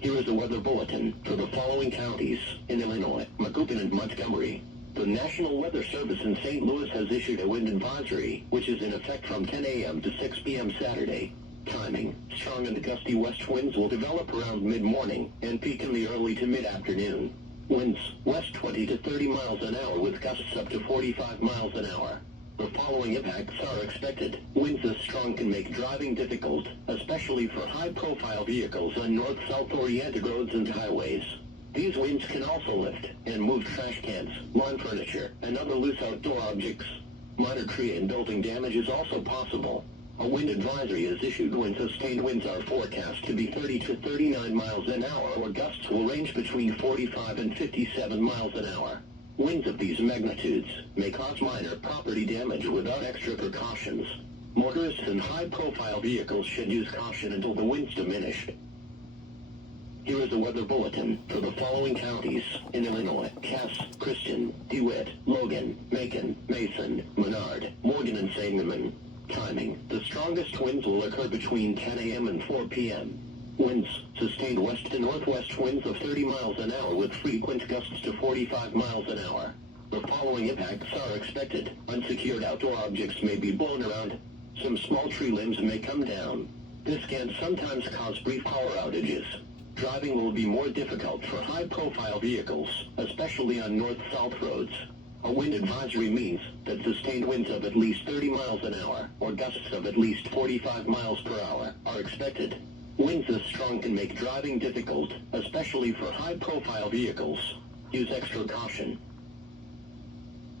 Here is a weather bulletin for the following counties in Illinois: Macoupin and Montgomery. The National Weather Service in St. Louis has issued a wind advisory, which is in effect from 10 a.m. to 6 p.m. Saturday. Timing: strong and gusty west winds will develop around mid-morning and peak in the early to mid-afternoon. Winds west 20 to 30 miles an hour with gusts up to 45 miles an hour. The following impacts are expected. Winds this strong can make driving difficult, especially for high-profile vehicles on north-south oriented roads and highways. These winds can also lift and move trash cans, lawn furniture, and other loose outdoor objects. Minor tree and building damage is also possible. A wind advisory is issued when sustained winds are forecast to be 30 to 39 miles an hour, or gusts will range between 45 and 57 miles an hour. Winds of these magnitudes may cause minor property damage without extra precautions. Motorists and high-profile vehicles should use caution until the winds diminish. Here is a weather bulletin for the following counties in Illinois: Cass, Christian, DeWitt, Logan, Macon, Mason, Menard, Morgan, and Sangamon. Timing: the strongest winds will occur between 10 a.m. and 4 p.m. Winds, sustained west to northwest winds of 30 miles an hour with frequent gusts to 45 miles an hour. The following impacts are expected. Unsecured outdoor objects may be blown around. Some small tree limbs may come down. This can sometimes cause brief power outages. Driving will be more difficult for high-profile vehicles, especially on north-south roads. A wind advisory means that sustained winds of at least 30 miles an hour or gusts of at least 45 miles per hour are expected. Winds this strong can make driving difficult, especially for high-profile vehicles. Use extra caution.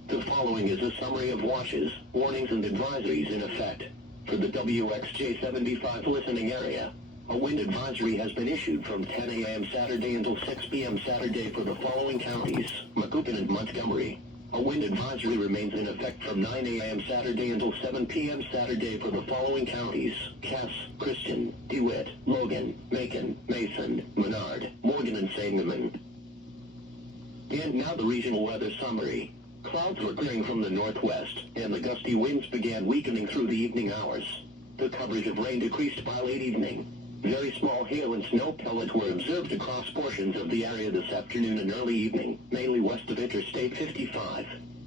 The following is a summary of watches, warnings, and advisories in effect. For the WXJ75 listening area, a wind advisory has been issued from 10 a.m. Saturday until 6 p.m. Saturday for the following counties: Macoupin and Montgomery. A wind advisory remains in effect from 9 a.m. Saturday until 7 p.m. Saturday for the following counties: Cass, Christian, DeWitt, Logan, Macon, Mason, Menard, Morgan, and Sangamon. And now the regional weather summary. Clouds were clearing from the northwest, and the gusty winds began weakening through the evening hours. The coverage of rain decreased by late evening. Very small hail and snow pellets were observed across portions of the area this afternoon and early evening, mainly west of Interstate 55.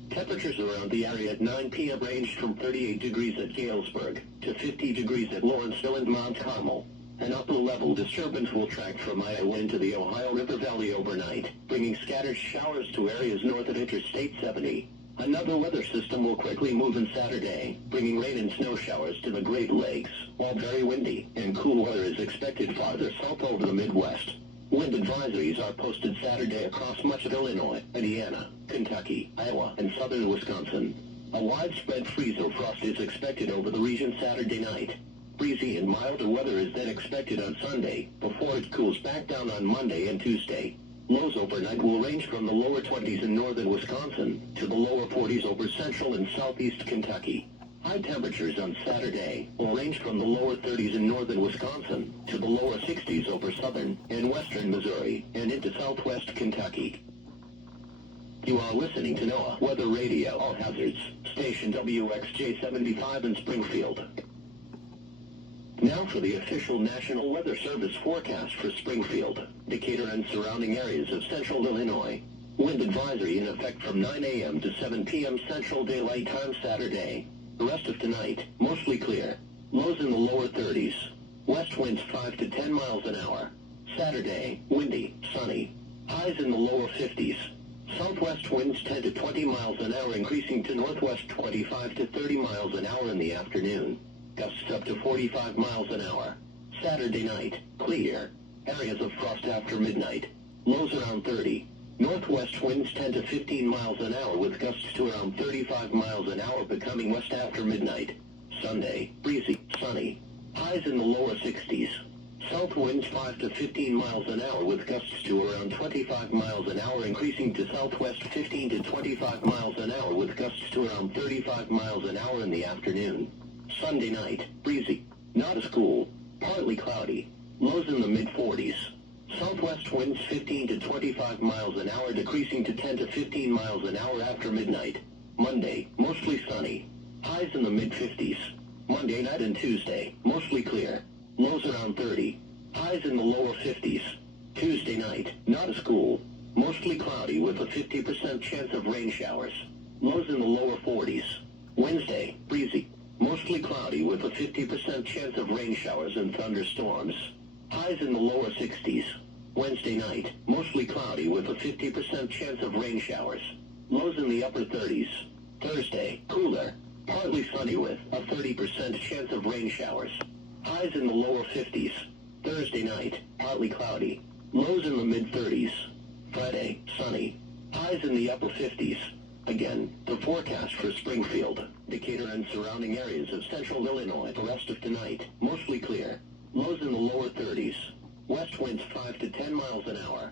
Temperatures around the area at 9 p.m. ranged from 38 degrees at Galesburg to 50 degrees at Lawrenceville and Mount Carmel. An upper-level disturbance will track from Iowa into the Ohio River Valley overnight, bringing scattered showers to areas north of Interstate 70. Another weather system will quickly move in Saturday, bringing rain and snow showers to the Great Lakes, while very windy and cool weather is expected farther south over the Midwest. Wind advisories are posted Saturday across much of Illinois, Indiana, Kentucky, Iowa, and southern Wisconsin. A widespread freeze or frost is expected over the region Saturday night. Breezy and milder weather is then expected on Sunday, before it cools back down on Monday and Tuesday. Lows overnight will range from the lower 20s in northern Wisconsin to the lower 40s over central and southeast Kentucky. High temperatures on Saturday will range from the lower 30s in northern Wisconsin to the lower 60s over southern and western Missouri and into southwest Kentucky. You are listening to NOAA Weather Radio, all hazards, station WXJ75 in Springfield. Now for the official National Weather Service forecast for Springfield, Decatur, and surrounding areas of central Illinois. Wind advisory in effect from 9 a.m. to 7 p.m. Central Daylight Time Saturday. The rest of tonight, mostly clear. Lows in the lower 30s. West winds 5 to 10 miles an hour. Saturday, windy, sunny. Highs in the lower 50s. Southwest winds 10 to 20 miles an hour, increasing to northwest 25 to 30 miles an hour in the afternoon. Gusts up to 45 miles an hour. Saturday night, clear. Areas of frost after midnight. Lows around 30. Northwest winds 10 to 15 miles an hour with gusts to around 35 miles an hour, becoming west after midnight. Sunday, breezy, sunny. Highs in the lower 60s. South winds 5 to 15 miles an hour with gusts to around 25 miles an hour, increasing to southwest 15 to 25 miles an hour with gusts to around 35 miles an hour in the afternoon. Sunday night, breezy, not as cool, partly cloudy, lows in the mid-40s. Southwest winds 15 to 25 miles an hour, decreasing to 10 to 15 miles an hour after midnight. Monday, mostly sunny, highs in the mid-50s. Monday night and Tuesday, mostly clear, lows around 30, highs in the lower 50s. Tuesday night, not as cool, mostly cloudy with a 50% chance of rain showers, lows in the lower 40s. Wednesday, breezy, mostly cloudy with a 50% chance of rain showers and thunderstorms. Highs in the lower 60s. Wednesday night, mostly cloudy with a 50% chance of rain showers. Lows in the upper 30s. Thursday, cooler, partly sunny with a 30% chance of rain showers. Highs in the lower 50s. Thursday night, partly cloudy. Lows in the mid-30s. Friday, sunny. Highs in the upper 50s. Again, the forecast for Springfield, Decatur, and surrounding areas of central Illinois the rest of tonight, mostly clear. Lows in the lower 30s. West winds 5 to 10 miles an hour.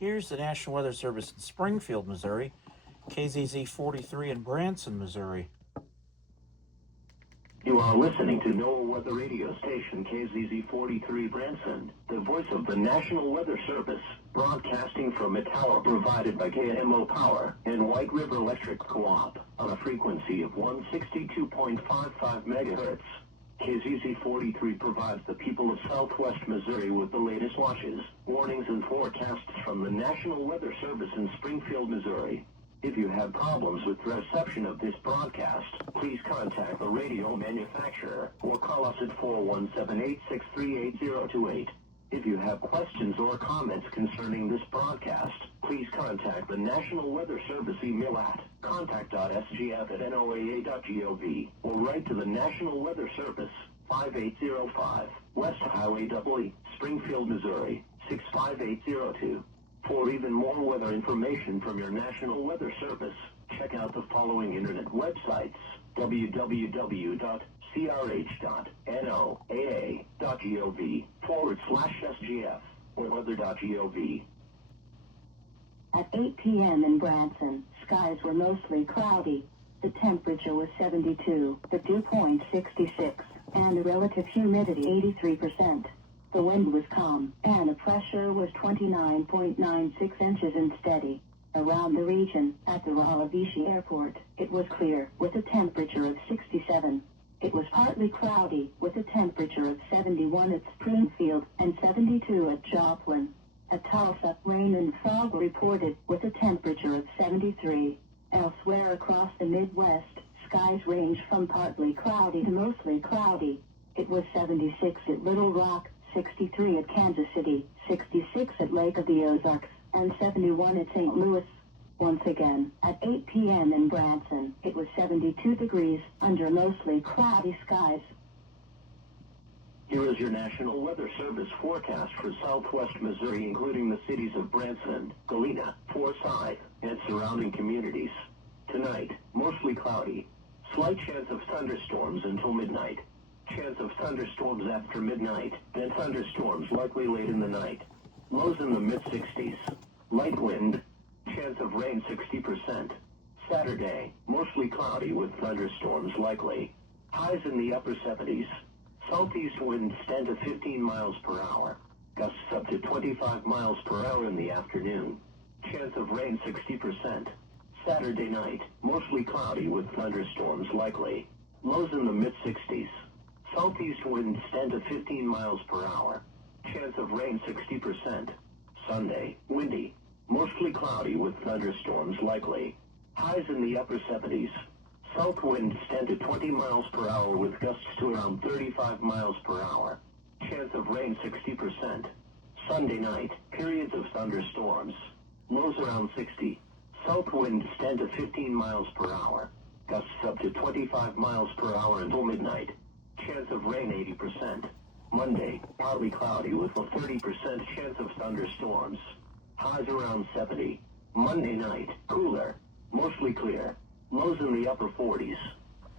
Here's the National Weather Service in Springfield, Missouri, KZZ 43 in Branson, Missouri. You are listening to NOAA Weather Radio Station KZZ 43 Branson, the voice of the National Weather Service, broadcasting from a tower provided by KMO Power and White River Electric Co-op on a frequency of 162.55 megahertz. KZZ 43 provides the people of Southwest Missouri with the latest watches, warnings, and forecasts from the National Weather Service in Springfield, Missouri. If you have problems with the reception of this broadcast, please contact the radio manufacturer or call us at 417-863-8028. If you have questions or comments concerning this broadcast, please contact the National Weather Service email at contact.sgf@noaa.gov or write to the National Weather Service, 5805 West Highway E, Springfield, Missouri, 65802. For even more weather information from your National Weather Service, check out the following internet websites: www.crh.noaa.gov/SGF or weather.gov. At 8 p.m. in Branson, skies were mostly cloudy. The temperature was 72, the dew point 66, and the relative humidity 83%. The wind was calm, and the pressure was 29.96 inches and steady. Around the region, at the Raleigh Airport, it was clear, with a temperature of 67. It was partly cloudy, with a temperature of 71 at Springfield and 72 at Joplin. At Tulsa, rain and fog reported, with a temperature of 73. Elsewhere across the Midwest, skies range from partly cloudy to mostly cloudy. It was 76 at Little Rock, 63 at Kansas City, 66 at Lake of the Ozarks, and 71 at St. Louis. Once again, at 8 p.m. in Branson, it was 72 degrees under mostly cloudy skies. Here is your National Weather Service forecast for southwest Missouri, including the cities of Branson, Galena, Forsyth, and surrounding communities. Tonight, mostly cloudy. Slight chance of thunderstorms until midnight. Chance of thunderstorms after midnight, then thunderstorms likely late in the night. Lows in the mid-60s. Light wind. Chance of rain 60%. Saturday, mostly cloudy with thunderstorms likely. Highs in the upper 70s. Southeast winds 10 to 15 miles per hour. Gusts up to 25 miles per hour in the afternoon. Chance of rain 60%. Saturday night, mostly cloudy with thunderstorms likely. Lows in the mid-60s. Southeast winds 10 to 15 miles per hour. Chance of rain 60%. Sunday, windy. Mostly cloudy with thunderstorms likely. Highs in the upper 70s. South winds 10 to 20 miles per hour with gusts to around 35 miles per hour. Chance of rain 60%. Sunday night, periods of thunderstorms. Lows around 60. South winds 10 to 15 miles per hour. Gusts up to 25 miles per hour until midnight. Chance of rain 80%. Monday, partly cloudy with a 30% chance of thunderstorms. Highs around 70. Monday night, cooler. Mostly clear. Lows in the upper 40s.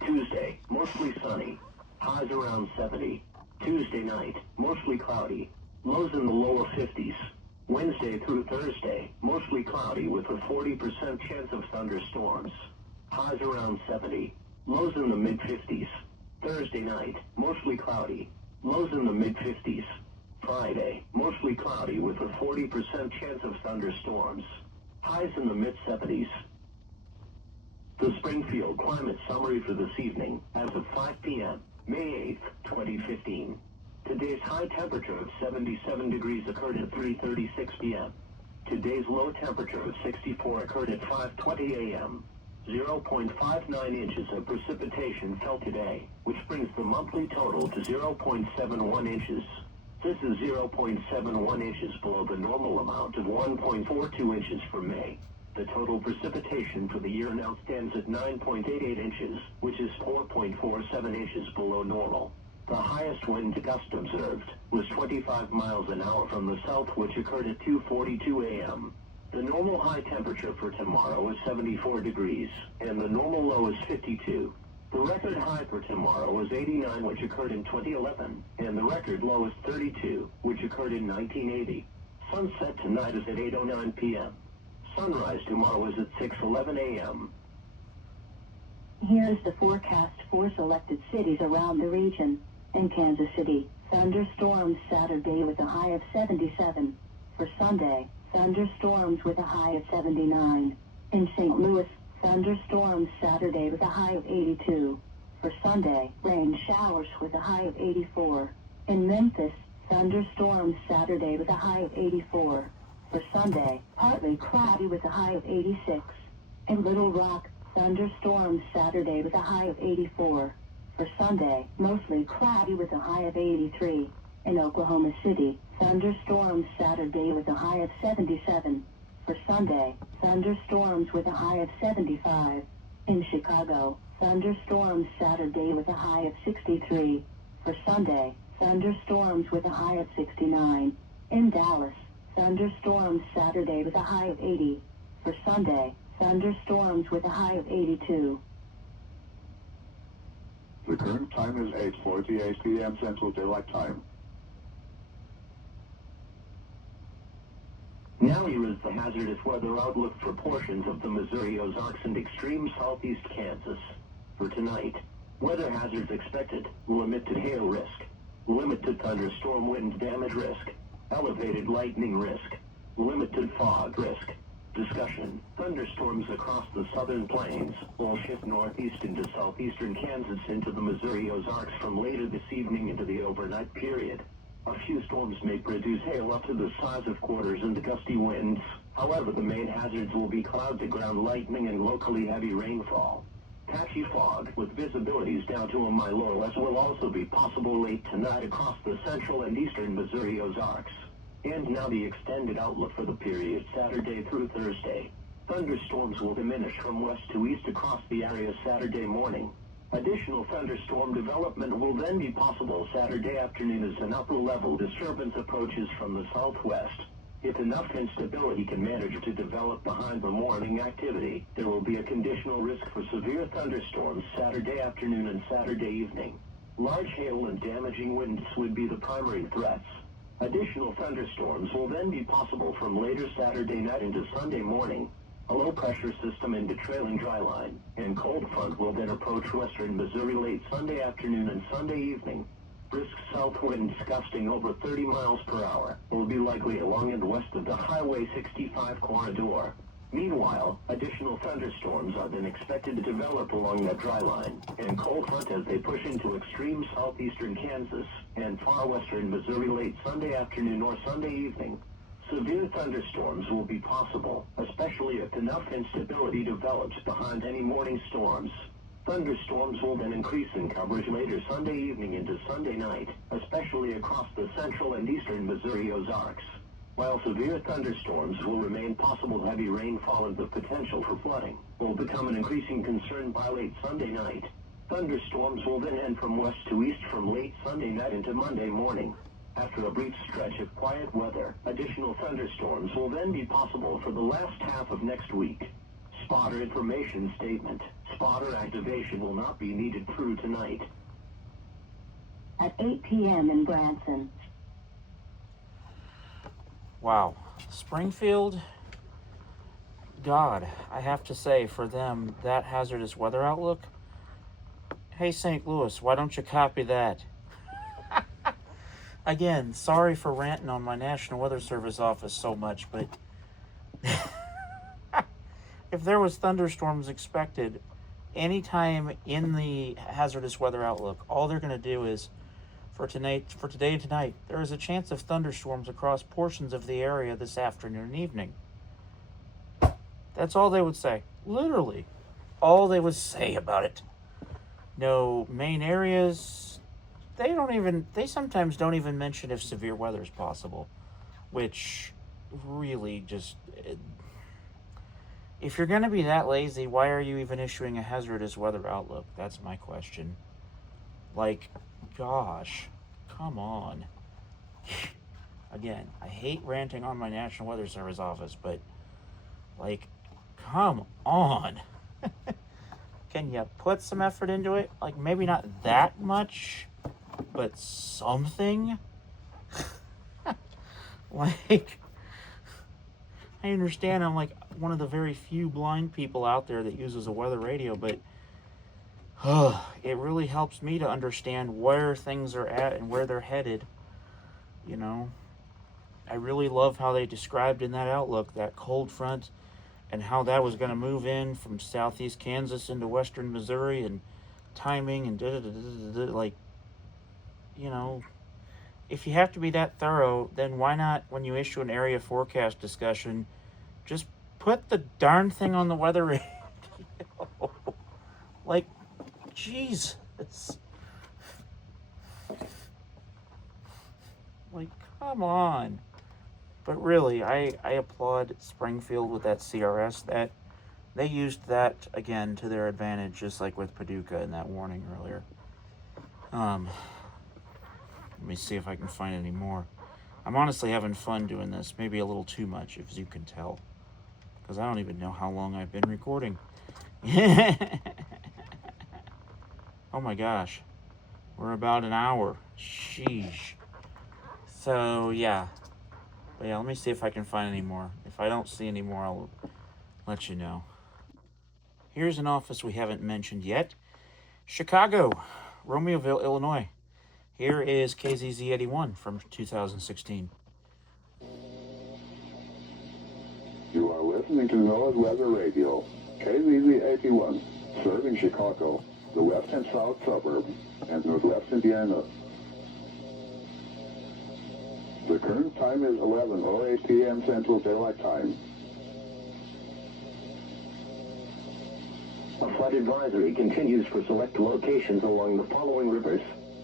Tuesday, mostly sunny. Highs around 70. Tuesday night, mostly cloudy. Lows in the lower 50s. Wednesday through Thursday, mostly cloudy with a 40% chance of thunderstorms. Highs around 70. Lows in the mid-50s. Thursday night, mostly cloudy. Lows in the mid-50s. Friday, mostly cloudy with a 40% chance of thunderstorms. Highs in the mid-70s. The Springfield Climate Summary for this evening, as of 5 p.m., May 8th, 2015. Today's high temperature of 77 degrees occurred at 3:36 p.m. Today's low temperature of 64 occurred at 5:20 a.m. 0.59 inches of precipitation fell today, which brings the monthly total to 0.71 inches. This is 0.71 inches below the normal amount of 1.42 inches for May. The total precipitation for the year now stands at 9.88 inches, which is 4.47 inches below normal. The highest wind gust observed was 25 miles an hour from the south, which occurred at 2:42 a.m. The normal high temperature for tomorrow is 74 degrees, and the normal low is 52. The record high for tomorrow was 89, which occurred in 2011, and the record low is 32, which occurred in 1980. Sunset tonight is at 8:09 p.m. Sunrise tomorrow is at 6:11 a.m. Here is the forecast for selected cities around the region. In Kansas City, thunderstorms Saturday with a high of 77. For Sunday, thunderstorms with a high of 79. In St. Louis, thunderstorms Saturday with a high of 82. For Sunday, rain showers with a high of 84. In Memphis, thunderstorms Saturday with a high of 84. For Sunday, partly cloudy with a high of 86. In Little Rock, thunderstorms Saturday with a high of 84. For Sunday, mostly cloudy with a high of 83. In Oklahoma City, thunderstorms Saturday with a high of 77. For Sunday, thunderstorms with a high of 75. In Chicago, thunderstorms Saturday with a high of 63. For Sunday, thunderstorms with a high of 69. In Dallas, thunderstorms Saturday with a high of 80. For Sunday, thunderstorms with a high of 82. The current time is 8:48 p.m. Central Daylight Time. Now here is the hazardous weather outlook for portions of the Missouri Ozarks and extreme southeast Kansas. For tonight, weather hazards expected: limited hail risk, limited thunderstorm wind damage risk, elevated lightning risk, limited fog risk. Discussion: thunderstorms across the southern plains will shift northeast into southeastern Kansas into the Missouri Ozarks from later this evening into the overnight period. A few storms may produce hail up to the size of quarters and gusty winds. However, the main hazards will be cloud-to-ground lightning and locally heavy rainfall. Patchy fog with visibilities down to a mile or less will also be possible late tonight across the central and eastern Missouri Ozarks. And now the extended outlook for the period Saturday through Thursday. Thunderstorms will diminish from west to east across the area Saturday morning. Additional thunderstorm development will then be possible Saturday afternoon as an upper-level disturbance approaches from the southwest. If enough instability can manage to develop behind the morning activity, there will be a conditional risk for severe thunderstorms Saturday afternoon and Saturday evening. Large hail and damaging winds would be the primary threats. Additional thunderstorms will then be possible from later Saturday night into Sunday morning. A low-pressure system into trailing dry line and cold front will then approach western Missouri late Sunday afternoon and Sunday evening. Brisk south winds gusting over 30 miles per hour will be likely along and west of the Highway 65 corridor. Meanwhile, additional thunderstorms are then expected to develop along that dry line and cold front as they push into extreme southeastern Kansas and far western Missouri late Sunday afternoon or Sunday evening. Severe thunderstorms will be possible, especially if enough instability develops behind any morning storms. Thunderstorms will then increase in coverage later Sunday evening into Sunday night, especially across the central and eastern Missouri Ozarks. While severe thunderstorms will remain possible, heavy rainfall and the potential for flooding will become an increasing concern by late Sunday night. Thunderstorms will then end from west to east from late Sunday night into Monday morning. After a brief stretch of quiet weather, additional thunderstorms will then be possible for the last half of next week. Spotter information statement. Spotter activation will not be needed through tonight. At 8 p.m. in Branson. Wow. Springfield, God, I have to say, for them, that hazardous weather outlook. Hey, St. Louis, why don't you copy that? Again, sorry for ranting on my National Weather Service office so much, but if there was thunderstorms expected anytime in the hazardous weather outlook, all they're going to do is, for today and tonight, there is a chance of thunderstorms across portions of the area this afternoon and evening. That's all they would say. Literally, all they would say about it. No main areas. They sometimes don't even mention if severe weather is possible, which really just, if you're going to be that lazy, why are you even issuing a hazardous weather outlook? That's my question. Like, gosh, come on. Again, I hate ranting on my National Weather Service office, but, like, come on. Can you put some effort into it? Like, maybe not that much, but something? Like, I understand I'm like one of the very few blind people out there that uses a weather radio, but it really helps me to understand where things are at and where they're headed. You know, I really love how they described in that outlook that cold front and how that was going to move in from southeast Kansas into western Missouri and timing and like, you know, if you have to be that thorough, then why not, when you issue an area forecast discussion, just put the darn thing on the weather radio? Like, Jesus. Like, come on. But really, I applaud Springfield with that CRS. That they used that again to their advantage, just like with Paducah in that warning earlier. Let me see if I can find any more. I'm honestly having fun doing this, maybe a little too much, as you can tell, because I don't even know how long I've been recording. Oh my gosh, we're about an hour. Sheesh. So yeah, but yeah, let me see if I can find any more. If I don't see any more, I'll let you know. Here's an office we haven't mentioned yet. Chicago, Romeoville, Illinois. Here is KZZ81 from 2016. You are listening to NOAA's Weather Radio, KZZ81, serving Chicago, the west and south suburbs, and northwest Indiana. The current time is 11:08 p.m. Central Daylight Time. A flood advisory continues for select locations along the following rivers.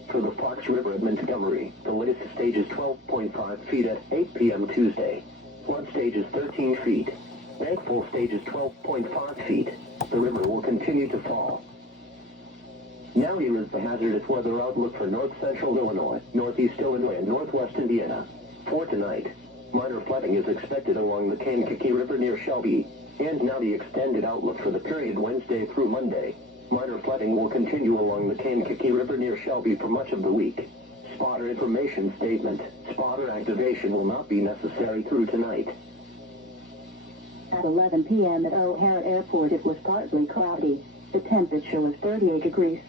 For the Fox River at Montgomery, the latest stage is 12.5 feet at 8 p.m. Tuesday. Flood stage is 13 feet. Bankfull stage is 12.5 feet. The river will continue to fall. Now here is the hazardous weather outlook for north central Illinois, northeast Illinois, and northwest Indiana. For tonight, minor flooding is expected along the Kankakee River near Shelby. And now the extended outlook for the period Wednesday through Monday. Minor flooding will continue along the Kankakee River near Shelby for much of the week. Spotter information statement. Spotter activation will not be necessary through tonight. At 11 p.m. at O'Hare Airport, it was partly cloudy. The temperature was 38 degrees.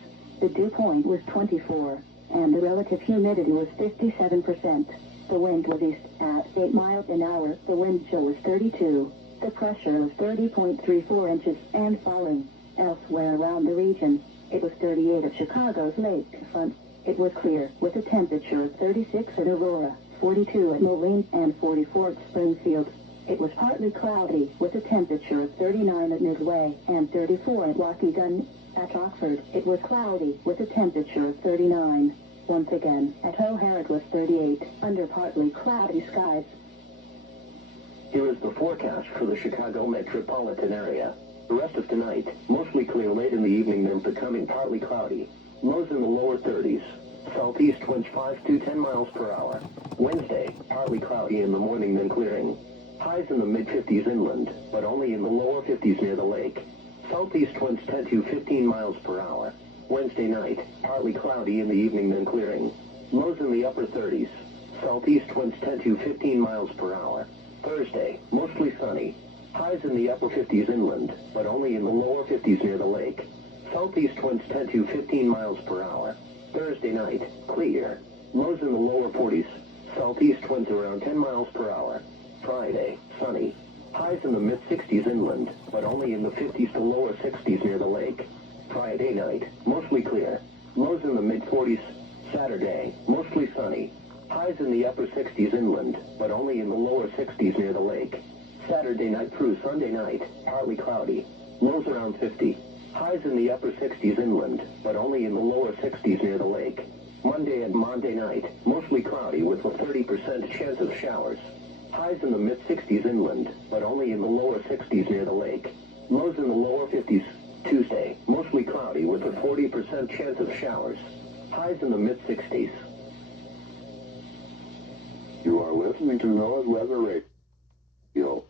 The dew point was 24, and the relative humidity was 57%. The wind was east at 8 miles an hour. The wind chill was 32. The pressure was 30.34 inches and falling. Elsewhere around the region, it was 38 at Chicago's lakefront. It was clear, with a temperature of 36 at Aurora, 42 at Moline, and 44 at Springfield. It was partly cloudy, with a temperature of 39 at Midway and 34 at Waukegan. At Oxford, it was cloudy, with a temperature of 39. Once again, at O'Hare it was 38, under partly cloudy skies. Here is the forecast for the Chicago metropolitan area. The rest of tonight, mostly clear late in the evening, then becoming partly cloudy. Lows in the lower 30s. Southeast winds 5 to 10 miles per hour. Wednesday, partly cloudy in the morning, then clearing. Highs in the mid-50s inland, but only in the lower 50s near the lake. Southeast winds 10 to 15 miles per hour. Wednesday night, partly cloudy in the evening, then clearing. Lows in the upper 30s. Southeast winds 10 to 15 miles per hour. Thursday, mostly sunny. Highs in the upper 50s inland, but only in the lower 50s near the lake. Southeast winds 10 to 15 miles per hour. Thursday night, clear. Lows in the lower 40s. Southeast winds around 10 miles per hour. Friday, sunny. Highs in the mid-60s inland, but only in the 50s to lower 60s near the lake. Friday night, mostly clear. Lows in the mid-40s. Saturday, mostly sunny. Highs in the upper 60s inland, but only in the lower 60s near the lake. Saturday night through Sunday night, partly cloudy. Lows around 50. Highs in the upper 60s inland, but only in the lower 60s near the lake. Monday and Monday night, mostly cloudy with a 30% chance of showers. Highs in the mid-60s inland, but only in the lower 60s near the lake. Lows in the lower 50s. Tuesday, mostly cloudy with a 40% chance of showers. Highs in the mid-60s. You are listening to NOAA's Weather Radio.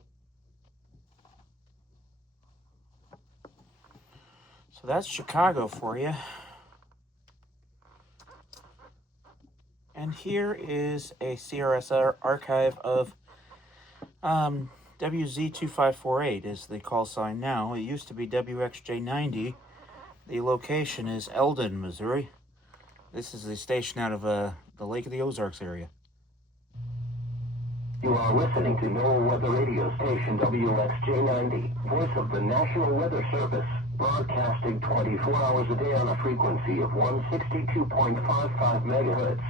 So that's Chicago for you. And here is a CRS archive of WZ2548 is the call sign now. It used to be WXJ90. The location is Eldon, Missouri. This is a station out of the Lake of the Ozarks area. You are listening to NOAA Weather Radio Station WXJ90, voice of the National Weather Service, broadcasting 24 hours a day on a frequency of 162.55 megahertz.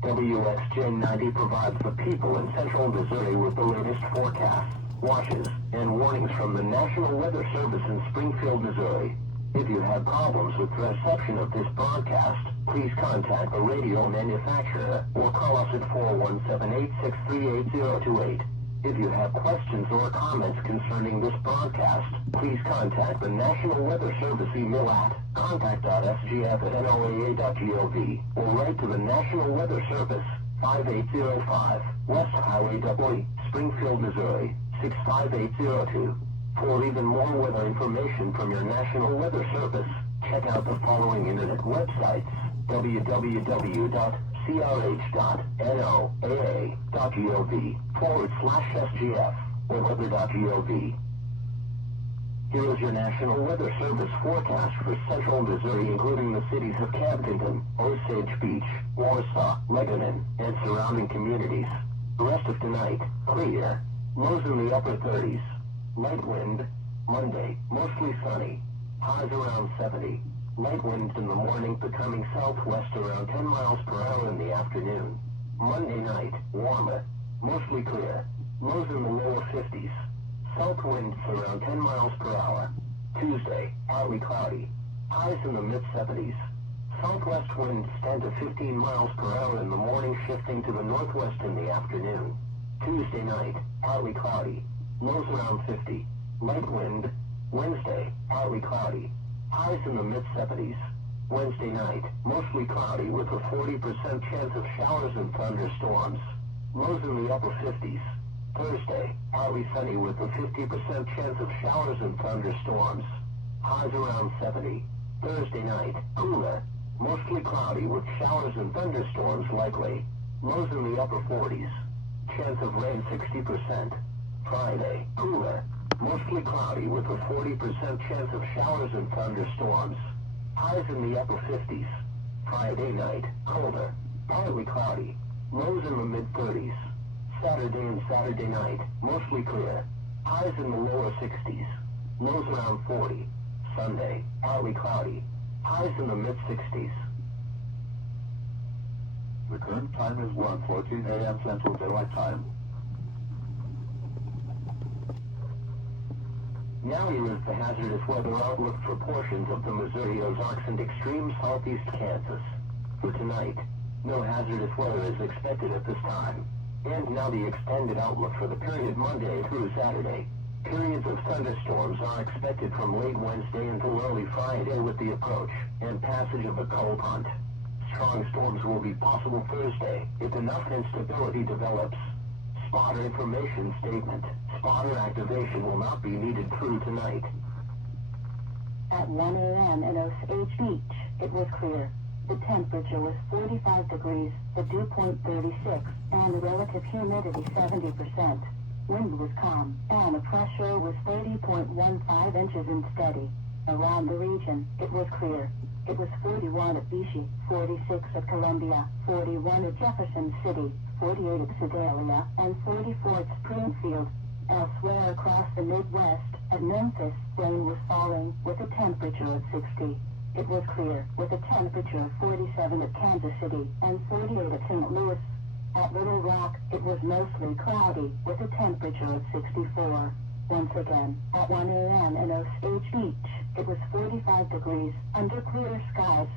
WXJ90 provides the people in central Missouri with the latest forecasts, watches, and warnings from the National Weather Service in Springfield, Missouri. If you have problems with the reception of this broadcast, please contact the radio manufacturer or call us at 417-863-8028. If you have questions or comments concerning this broadcast, please contact the National Weather Service email at contact.sgf@noaa.gov or write to the National Weather Service, 5805 West Highway W, Springfield, Missouri, 65802. For even more weather information from your National Weather Service, check out the following internet websites: www.crh.noaa.gov/SGF or weather.gov. Here is your National Weather Service forecast for central Missouri, including the cities of Camdenton, Osage Beach, Warsaw, Lebanon, and surrounding communities. The rest of tonight, clear. Lows in the upper 30s. Light wind. Monday, mostly sunny. Highs around 70. Light winds in the morning becoming southwest around 10 miles per hour in the afternoon. Monday night, warmer. Mostly clear. Lows in the lower 50s. South winds around 10 miles per hour. Tuesday, partly cloudy. Highs in the mid-70s. Southwest winds 10 to 15 miles per hour in the morning, shifting to the northwest in the afternoon. Tuesday night, partly cloudy. Lows around 50. Light wind. Wednesday, partly cloudy. Highs in the mid-70s. Wednesday night, mostly cloudy with a 40% chance of showers and thunderstorms. Lows in the upper 50s. Thursday, partly sunny with a 50% chance of showers and thunderstorms. Highs around 70. Thursday night, cooler. Mostly cloudy with showers and thunderstorms likely. Lows in the upper 40s. Chance of rain 60%. Friday, cooler. Mostly cloudy with a 40% chance of showers and thunderstorms. Highs in the upper 50s. Friday night, colder. Partly cloudy. Lows in the mid-30s. Saturday and Saturday night, mostly clear. Highs in the lower 60s. Lows around 40. Sunday, partly cloudy. Highs in the mid-60s. The current time is 1:14 a.m. Central Daylight Time. Now here is the hazardous weather outlook for portions of the Missouri Ozarks and extreme southeast Kansas. For tonight, no hazardous weather is expected at this time. And now the extended outlook for the period Monday through Saturday. Periods of thunderstorms are expected from late Wednesday until early Friday with the approach and passage of a cold front. Strong storms will be possible Thursday if enough instability develops. Spotter information statement. Spotter activation will not be needed through tonight. At 1 a.m. in Osage Beach, it was clear. The temperature was 45 degrees, the dew point 36, and the relative humidity 70%. Wind was calm, and the pressure was 30.15 inches and steady. Around the region, it was clear. It was 41 at Vichy, 46 at Columbia, 41 at Jefferson City, 48 at Sedalia, and 44 at Springfield. Elsewhere across the Midwest, at Memphis, rain was falling with a temperature of 60. It was clear, with a temperature of 47 at Kansas City and 48 at St. Louis. At Little Rock, it was mostly cloudy, with a temperature of 64. Once again, at 1 a.m. in Osage Beach, it was 45 degrees under clear skies.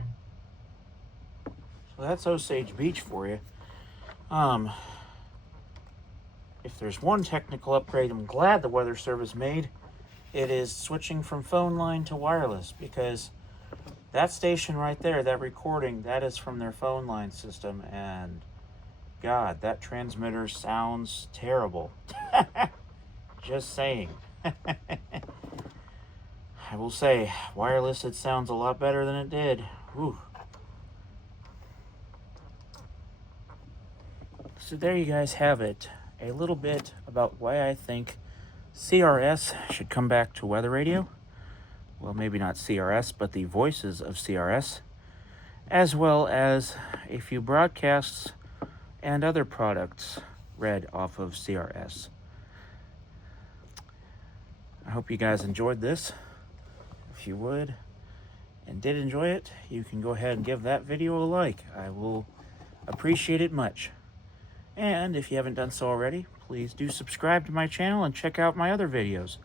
So that's Osage Beach for you. If there's one technical upgrade I'm glad the Weather Service made, it is switching from phone line to wireless, because that station right there, that recording, that is from their phone line system, and God, that transmitter sounds terrible. Just saying. I will say, wireless, it sounds a lot better than it did. Whew. So there you guys have it. A little bit about why I think CRS should come back to weather radio. Well, maybe not CRS, but the voices of CRS, as well as a few broadcasts and other products read off of CRS. I hope you guys enjoyed this. If you would and did enjoy it, you can go ahead and give that video a like. I will appreciate it much. And if you haven't done so already, please do subscribe to my channel and check out my other videos.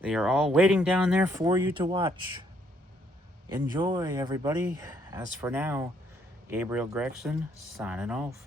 They are all waiting down there for you to watch. Enjoy, everybody. As for now, Gabriel Gregson signing off.